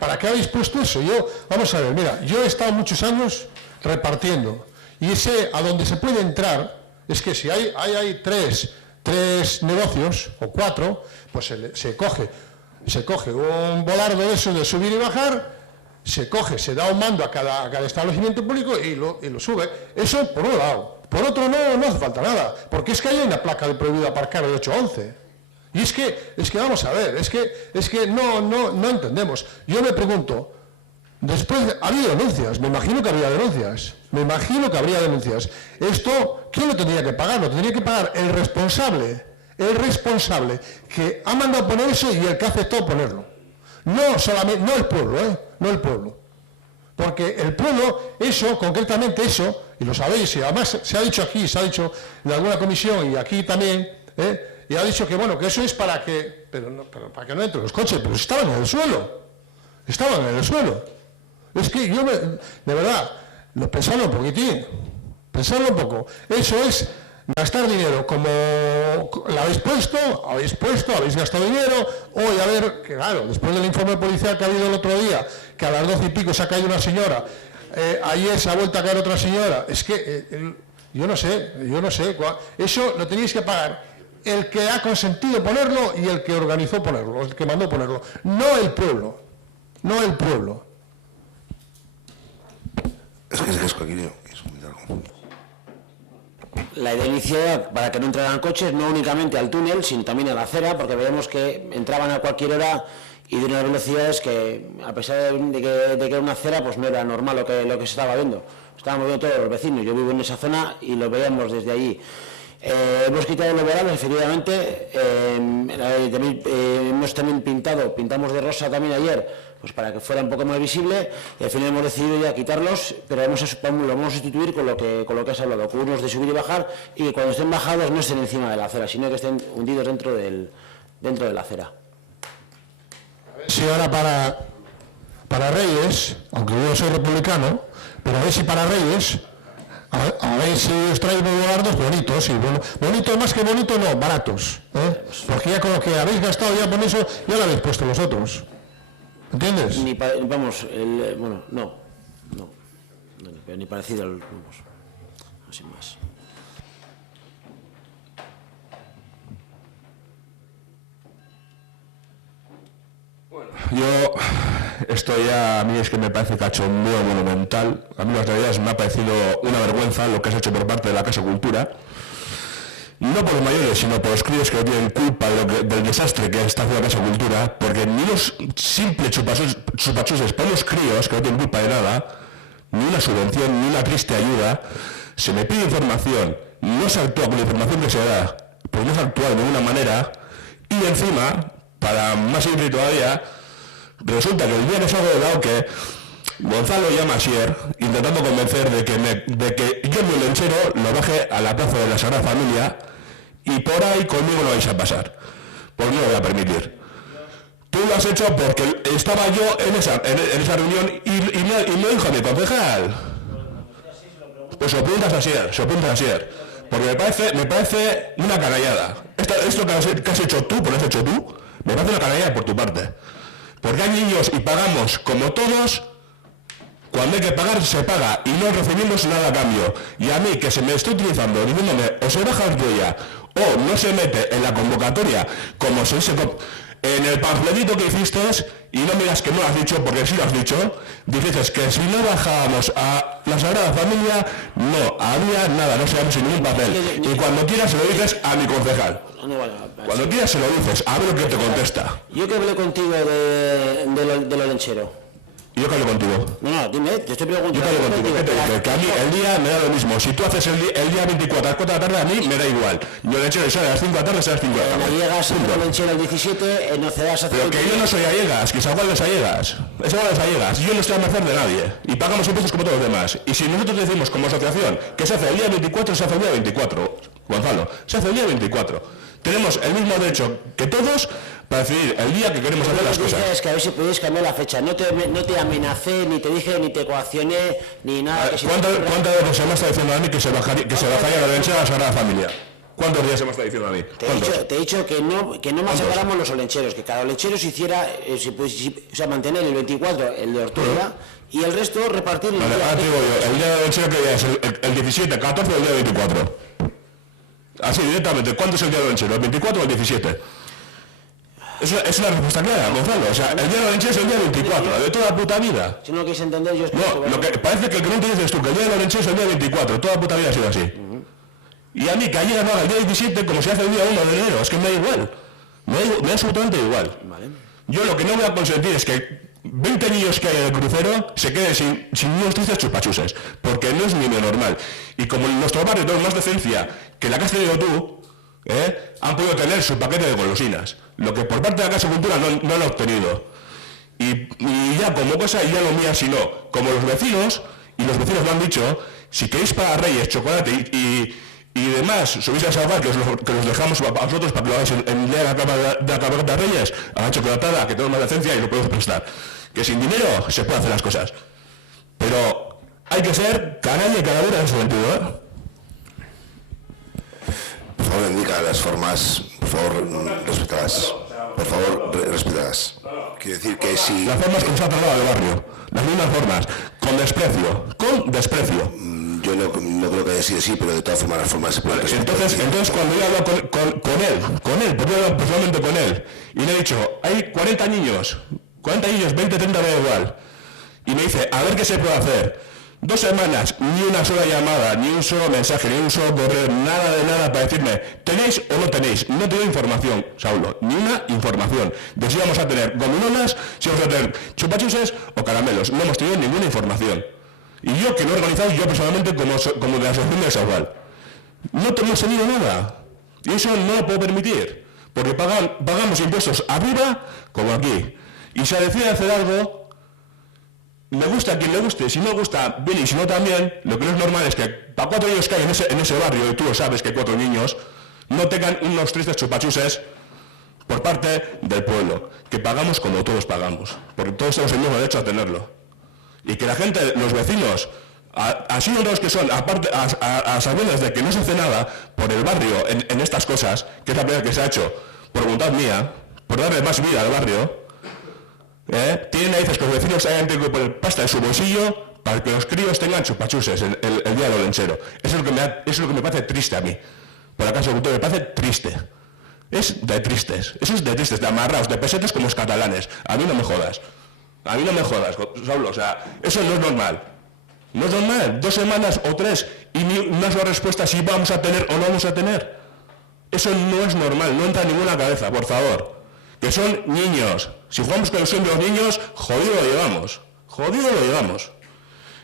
¿Para qué habéis puesto eso? Vamos a ver, mira, yo he estado muchos años repartiendo y sé a dónde se puede entrar, es que si hay tres negocios o 4, pues se coge un volardo de eso de subir y bajar, se da un mando a cada establecimiento público y lo sube. Eso por un lado. Por otro no hace falta nada, porque es que hay una placa de prohibido aparcar de 8 a 11. Y es que vamos a ver, es que no entendemos. Yo me pregunto, después ha habido denuncias, me imagino que habría denuncias. Esto, ¿quién lo tendría que pagar? Lo tendría que pagar el responsable que ha mandado poner eso y el que aceptó ponerlo. No el pueblo, porque el pueblo, eso, concretamente eso, y lo sabéis, y además se ha dicho aquí, se ha dicho en alguna comisión y aquí también, y ha dicho que bueno, que eso es para que, pero para que no entren los coches, pero estaban en el suelo. Es que yo, de verdad, pensadlo un poquitín, pensadlo un poco, eso es gastar dinero, como lo habéis puesto, habéis gastado dinero, hoy a ver, que claro, después del informe policial que ha habido el otro día, que a las 12 y pico se ha caído una señora, ayer se ha vuelto a caer otra señora, es que yo no sé, eso lo tenéis que pagar el que ha consentido ponerlo y el que organizó ponerlo, el que mandó ponerlo, no el pueblo. Es que es coquillo, es muy largo. La idea inicial para que no entraran coches, no únicamente al túnel, sino también a la acera, porque veíamos que entraban a cualquier hora y de unas velocidades que, a pesar de que era una acera, pues no era normal lo que se estaba viendo. Estábamos viendo todos los vecinos, yo vivo en esa zona y lo veíamos desde allí. Hemos quitado los veranos, efectivamente, hemos también pintamos de rosa también ayer, pues para que fuera un poco más visible, y al final hemos decidido ya quitarlos, pero lo vamos a sustituir con lo que has hablado, con unos de subir y bajar, y que cuando estén bajados no estén encima de la acera, sino que estén hundidos dentro de la acera. Si ahora para Reyes, aunque yo soy republicano, pero a ver si para Reyes, a ver si os traigo unos volardos bonitos, y bonitos más que bonitos no, baratos, porque ya con lo que habéis gastado ya con eso, ya lo habéis puesto vosotros. ¿Entiendes? Ni parecido al, así más. Yo, esto ya a mí es que me parece cachondeo monumental. A mí las realidades me ha parecido una vergüenza lo que has hecho por parte de la Casa Cultura. No por los mayores, sino por los críos que no tienen culpa del desastre que está haciendo la Casa Cultura, porque ni los simples chupachuses para los críos que no tienen culpa de nada, ni una subvención, ni una triste ayuda, se me pide información, no se actúa con la información que se da, pues no se actúa de ninguna manera, y encima, para más simple todavía, resulta que el día que salgo de lado que Gonzalo llama a Sier intentando convencer de que yo mi lenchero lo baje a la plaza de la Sagrada Familia y por ahí conmigo no vais a pasar, porque no lo voy a permitir. Tú lo has hecho porque estaba yo en esa reunión y me dijo a mi concejal. Pues se lo preguntas a Sier, porque me parece una canallada. Esto que has hecho tú, por lo has hecho tú, me parece una canallada por tu parte. Porque hay niños y pagamos como todos, cuando hay que pagar se paga y no recibimos nada a cambio. Y a mí que se me está utilizando diciéndome o se baja el tuya o no se mete en la convocatoria como se dice En el panfletito que hiciste, y no me digas que no lo has dicho, porque sí lo has dicho, dijiste que si no bajábamos a la Sagrada Familia, no había nada, no se llama sin ningún papel. Y cuando quieras se lo dices a mi concejal. Cuando quieras se lo dices, a ver lo que te contesta. Yo que hablé contigo de lo lenchero. Yo que hablo contigo. No, dime, te estoy preguntando. Yo que hablo contigo. ¿Qué te digo? Que a mí el día me da lo mismo. Si tú haces el día 24 a las 4 de la tarde, a mí me da igual. Yo el lenchero sale a las 5 de la tarde, sale a las 5 de la tarde. Llegas al lenchero el 17, no cedas a... Pero que yo no soy Allegas, que es igual de Allegas. Es igual de Allegas. Yo no estoy a merced de nadie. Y pagamos impuestos como todos los demás. Y si nosotros decimos como asociación que se hace el día 24, se hace el día 24. Gonzalo, se hace el día 24. Tenemos el mismo derecho que todos para decidir el día que queremos hacer las cosas. Es que a ver si podéis cambiar la fecha. No te amenacé, ni te dije, ni te coaccioné, ni nada. ¿Cuántas veces se me está diciendo a mí que se bajaría la lencha a la Sagrada Familia? ¿Cuántos días se me está diciendo a mí? Te he dicho que no masacráramos los olencheros, que cada olenchero se hiciera, mantener el 24, el de Ortuella, y el resto repartir el día. Ahora te digo yo, el día de olenchero que ya es el 17, 14 o el día 24. Así, directamente, ¿cuándo es el día de olenchero? ¿El 24 o el 17? Es una respuesta clara, Gonzalo. O sea, el día de Orense es el día 24, de toda puta vida. Si no lo quieres entender, yo explico. No, lo que parece que el que no entiendes es tú, que el día de Orense es el día 24, toda puta vida ha sido así. Y a mí que ayer no haga el día 17 como se hace el día 1 de enero, es que me da igual. Me da absolutamente igual. Vale. Yo lo que no voy a consentir es que 20 niños que hay en el crucero se queden sin niños tristes chupachuses, porque no es ni normal. Y como en nuestro barrio tenemos más decencia que la que has tenido tú, han podido tener su paquete de golosinas, lo que por parte de la Casa de Cultura no han obtenido. Y ya como cosa, y ya lo mía, sino como los vecinos, y los vecinos me han dicho, si queréis para Reyes, chocolate y demás, subís a salvar, que los dejamos a vosotros para que lo hagáis en el día de la cabalgata de Reyes, a la chocolatada, que tenemos más decencia y lo podemos prestar. Que sin dinero se puede hacer las cosas. Pero hay que ser canalla y calavera en ese sentido, Por favor, indica las formas, por favor, respetadas. Por favor, respetadas. Quiero decir que si... Las formas como se ha tratado del barrio, las mismas formas, con desprecio. Yo no creo que haya sido así, pero de todas formas las formas se pueden respetar. Entonces cuando yo hablo con él, porque yo hablo personalmente con él, y le he dicho, hay 40 niños, 20, 30 da igual, y me dice, a ver qué se puede hacer. 2 semanas, ni una sola llamada, ni un solo mensaje, ni un solo correo, nada de nada para decirme, ¿tenéis o no tenéis? No tengo información, Saulo, ni una información de si vamos a tener gominolas, si vamos a tener chupachuses o caramelos. No hemos tenido ninguna información. Y yo, que lo he organizado yo personalmente como de la Asociación de Saugal, no hemos tenido nada. Y eso no lo puedo permitir, porque pagamos impuestos arriba como aquí. Y si decide hacer algo... Me gusta a quien le guste, si no gusta, bien, y si no también, lo que no es normal es que para 4 niños que hay en ese barrio, y tú lo sabes que hay 4 niños, no tengan unos tristes chupachuses por parte del pueblo, que pagamos como todos pagamos, porque todos tenemos el mismo derecho a tenerlo. Y que la gente, los vecinos, así honrados que son, aparte, a sabiendas de que no se hace nada por el barrio en estas cosas, que es la primera que se ha hecho por voluntad mía, por darle más vida al barrio, tienen narices que los vecinos hayan tenido que poner pasta en su bolsillo para que los críos tengan chupachuses el día del olenchero. Eso es lo que me parece triste a mí. Por la Casa de Cultura me parece triste. Es de tristes. Eso es de tristes, de amarrados, de pesetes como los catalanes. A mí no me jodas. A mí no me jodas, Saulo. O sea, eso no es normal. No es normal. 2 semanas o 3 y ni una sola respuesta si vamos a tener o no vamos a tener. Eso no es normal. No entra en ninguna cabeza, por favor. Que son niños. Si jugamos con el sueño de los niños, jodido lo llevamos. Jodido lo llevamos.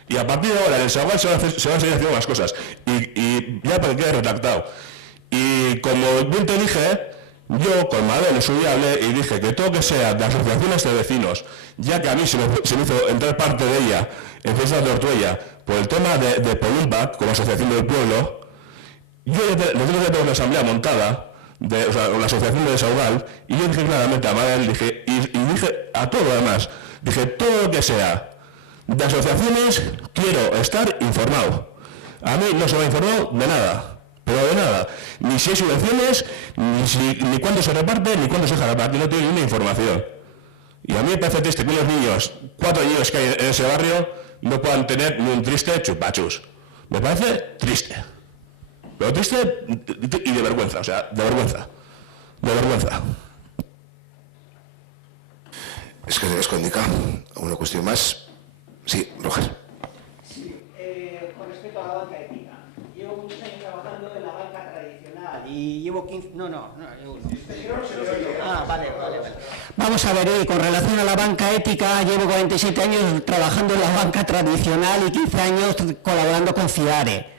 Y a partir de ahora, en el Saugal se van a seguir haciendo más cosas. Y ya para que quede retractado. Y como bien te dije, yo con Madel en su día hablé y dije que todo que sea de asociaciones de vecinos, ya que a mí se me hizo entrar parte de ella en Fiestas de Ortuella, por el tema de Polumbac, como asociación del pueblo, yo nosotros ya tengo una asamblea montada, la asociación de Saugal, y yo dije claramente a Madel, dije a todo además, dije todo lo que sea de asociaciones, quiero estar informado. A mí no se me ha informado de nada, pero de nada, ni si hay subvenciones, ni cuándo se reparte, ni cuándo se deja repartir, no tengo ninguna información. Y a mí me parece triste que unos niños, 4 niños que hay en ese barrio, no puedan tener ni un triste chupachus. Me parece triste. Pero triste y de vergüenza, o sea, de vergüenza. De vergüenza. Es que es indica. ¿Alguna cuestión más? Sí, Roger. Sí, con respecto a la banca ética. Llevo muchos años trabajando en la banca tradicional y llevo 15... Vale. Vamos a ver, con relación a la banca ética, llevo 47 años trabajando en la banca tradicional y 15 años colaborando con FIARE.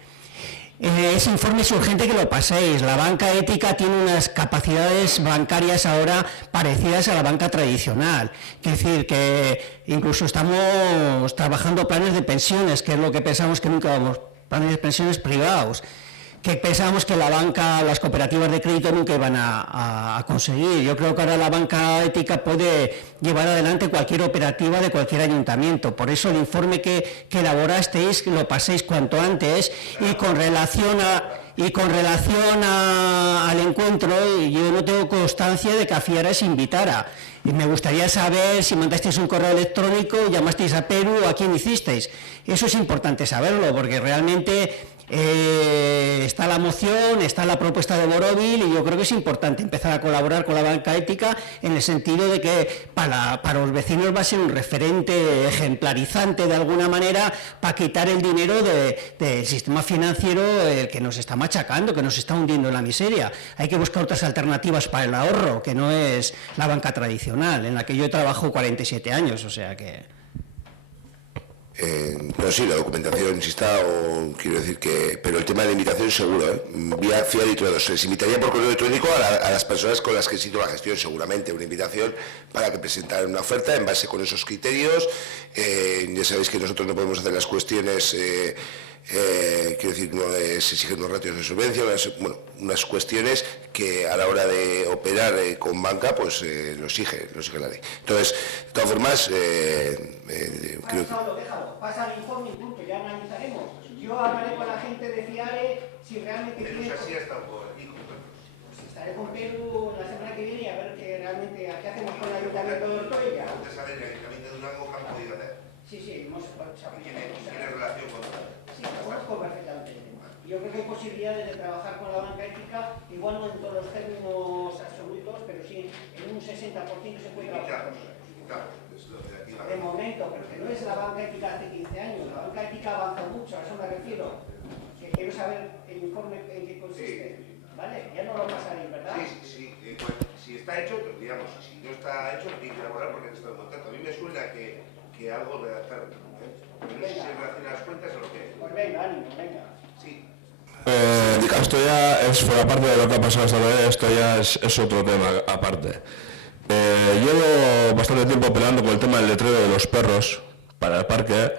Ese informe es urgente que lo paséis. La banca ética tiene unas capacidades bancarias ahora parecidas a la banca tradicional. Es decir, que incluso estamos trabajando planes de pensiones, que es lo que pensamos que nunca vamos, planes de pensiones privados, que pensábamos que la banca, las cooperativas de crédito nunca iban a conseguir. Yo creo que ahora la banca ética puede llevar adelante cualquier operativa de cualquier ayuntamiento. Por eso el informe que elaborasteis, lo paséis cuanto antes, y con relación al encuentro, yo no tengo constancia de que a FIARE se invitara. Y me gustaría saber si mandasteis un correo electrónico, llamasteis a Perú o a quién hicisteis. Eso es importante saberlo, porque realmente está la moción, está la propuesta de Borovil, y yo creo que es importante empezar a colaborar con la banca ética en el sentido de que para los vecinos va a ser un referente ejemplarizante de alguna manera para quitar el dinero del sistema financiero que nos está machacando, que nos está hundiendo en la miseria. Hay que buscar otras alternativas para el ahorro, que no es la banca tradicional, en la que yo trabajo 47 años, o sea que... No, sí, la documentación, insista, o quiero decir que... Pero el tema de la invitación seguro, vía FIARE y todo. Se les invitaría por correo electrónico a las personas con las que se hizo la gestión, seguramente, una invitación para que presentaran una oferta en base con esos criterios. Ya sabéis que nosotros no podemos hacer las cuestiones... quiero decir, no se exigen unos ratios de solvencia, unas cuestiones que a la hora de operar con banca, pues lo exige la ley. Entonces, de todas formas, creo que... Pasa el informe y punto, ya analizaremos. Yo hablaré con la gente de FIARE si realmente quieren... así hasta por aquí. Pues estaré con Perú la semana que viene a ver que realmente qué hacemos con el ayuntamiento de Ortoya. ¿Ustedes saben el ayuntamiento de Durango qué han podido hacer? Sí, hemos sabido. ¿Tiene relación con todo? Sí, lo conozco perfectamente. Yo creo que hay posibilidades de trabajar con la banca ética, igual no en todos los términos absolutos, pero sí en un 60% se puede trabajar. Claro, es lo que aquí va. De momento, pero que no es la banca ética hace 15 años. La banca ética avanza mucho, a eso me refiero. Que quiero saber el informe en qué consiste. Sí. ¿Vale? Ya no lo pasaréis, ¿verdad? Sí. Bueno, si está hecho, pues digamos, si no está hecho, lo tiene que elaborar porque han estado en contacto. A mí me suena que algo redactaron. Pero no sé si se relaciona las cuentas o lo que... Pues venga, ánimo, venga. Sí. Esto ya es fuera parte de lo que ha pasado esta vez, esto ya es otro tema aparte. Llevo bastante tiempo peleando con el tema del letrero de los perros para el parque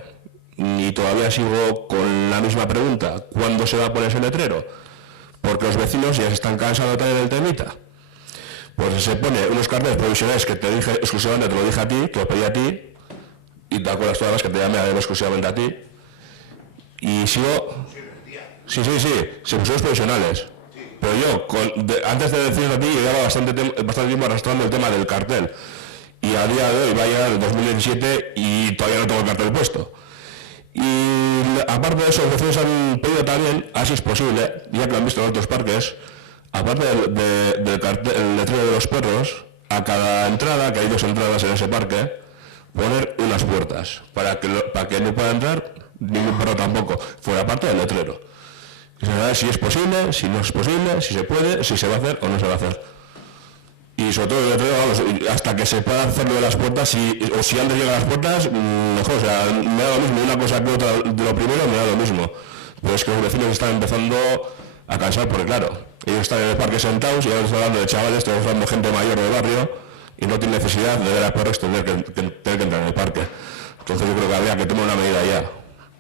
y todavía sigo con la misma pregunta: ¿cuándo se va a poner ese letrero? Porque los vecinos ya se están cansando también del temita. Pues se pone unos carteles provisionales que te dije exclusivamente, te lo dije a ti, te lo pedí a ti, y te acuerdas todas las que te llamé exclusivamente a ti, y sigo... Sí, se pusieron provisionales. Pero yo, antes de decirlo a ti, llevaba bastante tiempo arrastrando el tema del cartel. Y a día de hoy va a llegar el 2017 y todavía no tengo el cartel puesto. Y aparte de eso, los vecinos han pedido también, así es posible, ya que lo han visto en otros parques, aparte del cartel, el letrero de los perros, a cada entrada, que hay 2 entradas en ese parque, poner unas puertas, para que no pueda entrar ningún perro tampoco, fuera parte del letrero. Si es posible, si no es posible, si se puede, si se va a hacer o no se va a hacer. Y sobre todo el letrero, vamos, hasta que se pueda hacer lo de las puertas, o si antes llegan las puertas, mejor, o sea, me da lo mismo una cosa que otra, de lo primero me da lo mismo. Pero es que los vecinos están empezando a cansar, porque claro, ellos están en el parque sentados y ahora estamos hablando de chavales, estamos hablando de gente mayor del barrio y no tiene necesidad de ver a perros tener que entrar en el parque. Entonces yo creo que habría que tomar una medida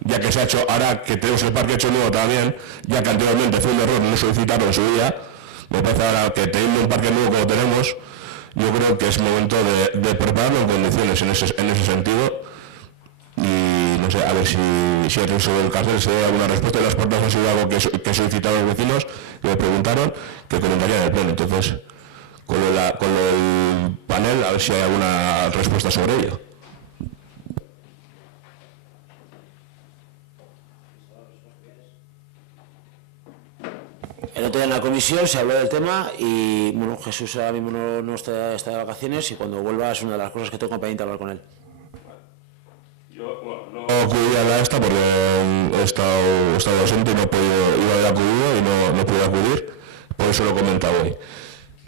ya que se ha hecho, ahora que tenemos el parque hecho nuevo también, ya que anteriormente fue un error no solicitarlo en su día, me parece ahora que teniendo un parque nuevo como tenemos, yo creo que es momento de prepararlo en condiciones en ese sentido, y no sé, a ver si el resto del cartel se da alguna respuesta. De las puertas ha sido algo que solicitaron los vecinos, que me preguntaron, que comentarían en el pleno. Entonces, con lo del panel, a ver si hay alguna respuesta sobre ello. El otro día en la comisión se habló del tema y bueno, Jesús ahora mismo no está de vacaciones y cuando vuelva es una de las cosas que tengo pendiente hablar con él. No acudí a la esta porque he estado ausente y no he podido, iba a haber acudido y no pude acudir, por eso lo he comentado hoy.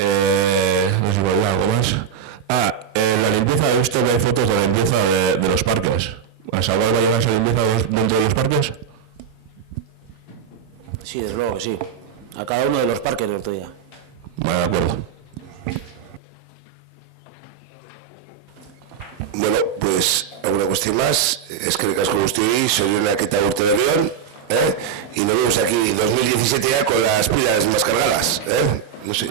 No sé si me olvidó algo más. La limpieza, he visto que hay fotos de la limpieza de los parques. ¿A Salvador va a llevar esa limpieza dentro de los parques? Sí, desde luego que sí. A cada uno de los parques del otro día. Vale, de acuerdo. Bueno, pues alguna cuestión más. Es que el casco guztioi, soy una queta urte de Rion, y nos vemos aquí 2017 ya con las pilas más cargadas, no sé.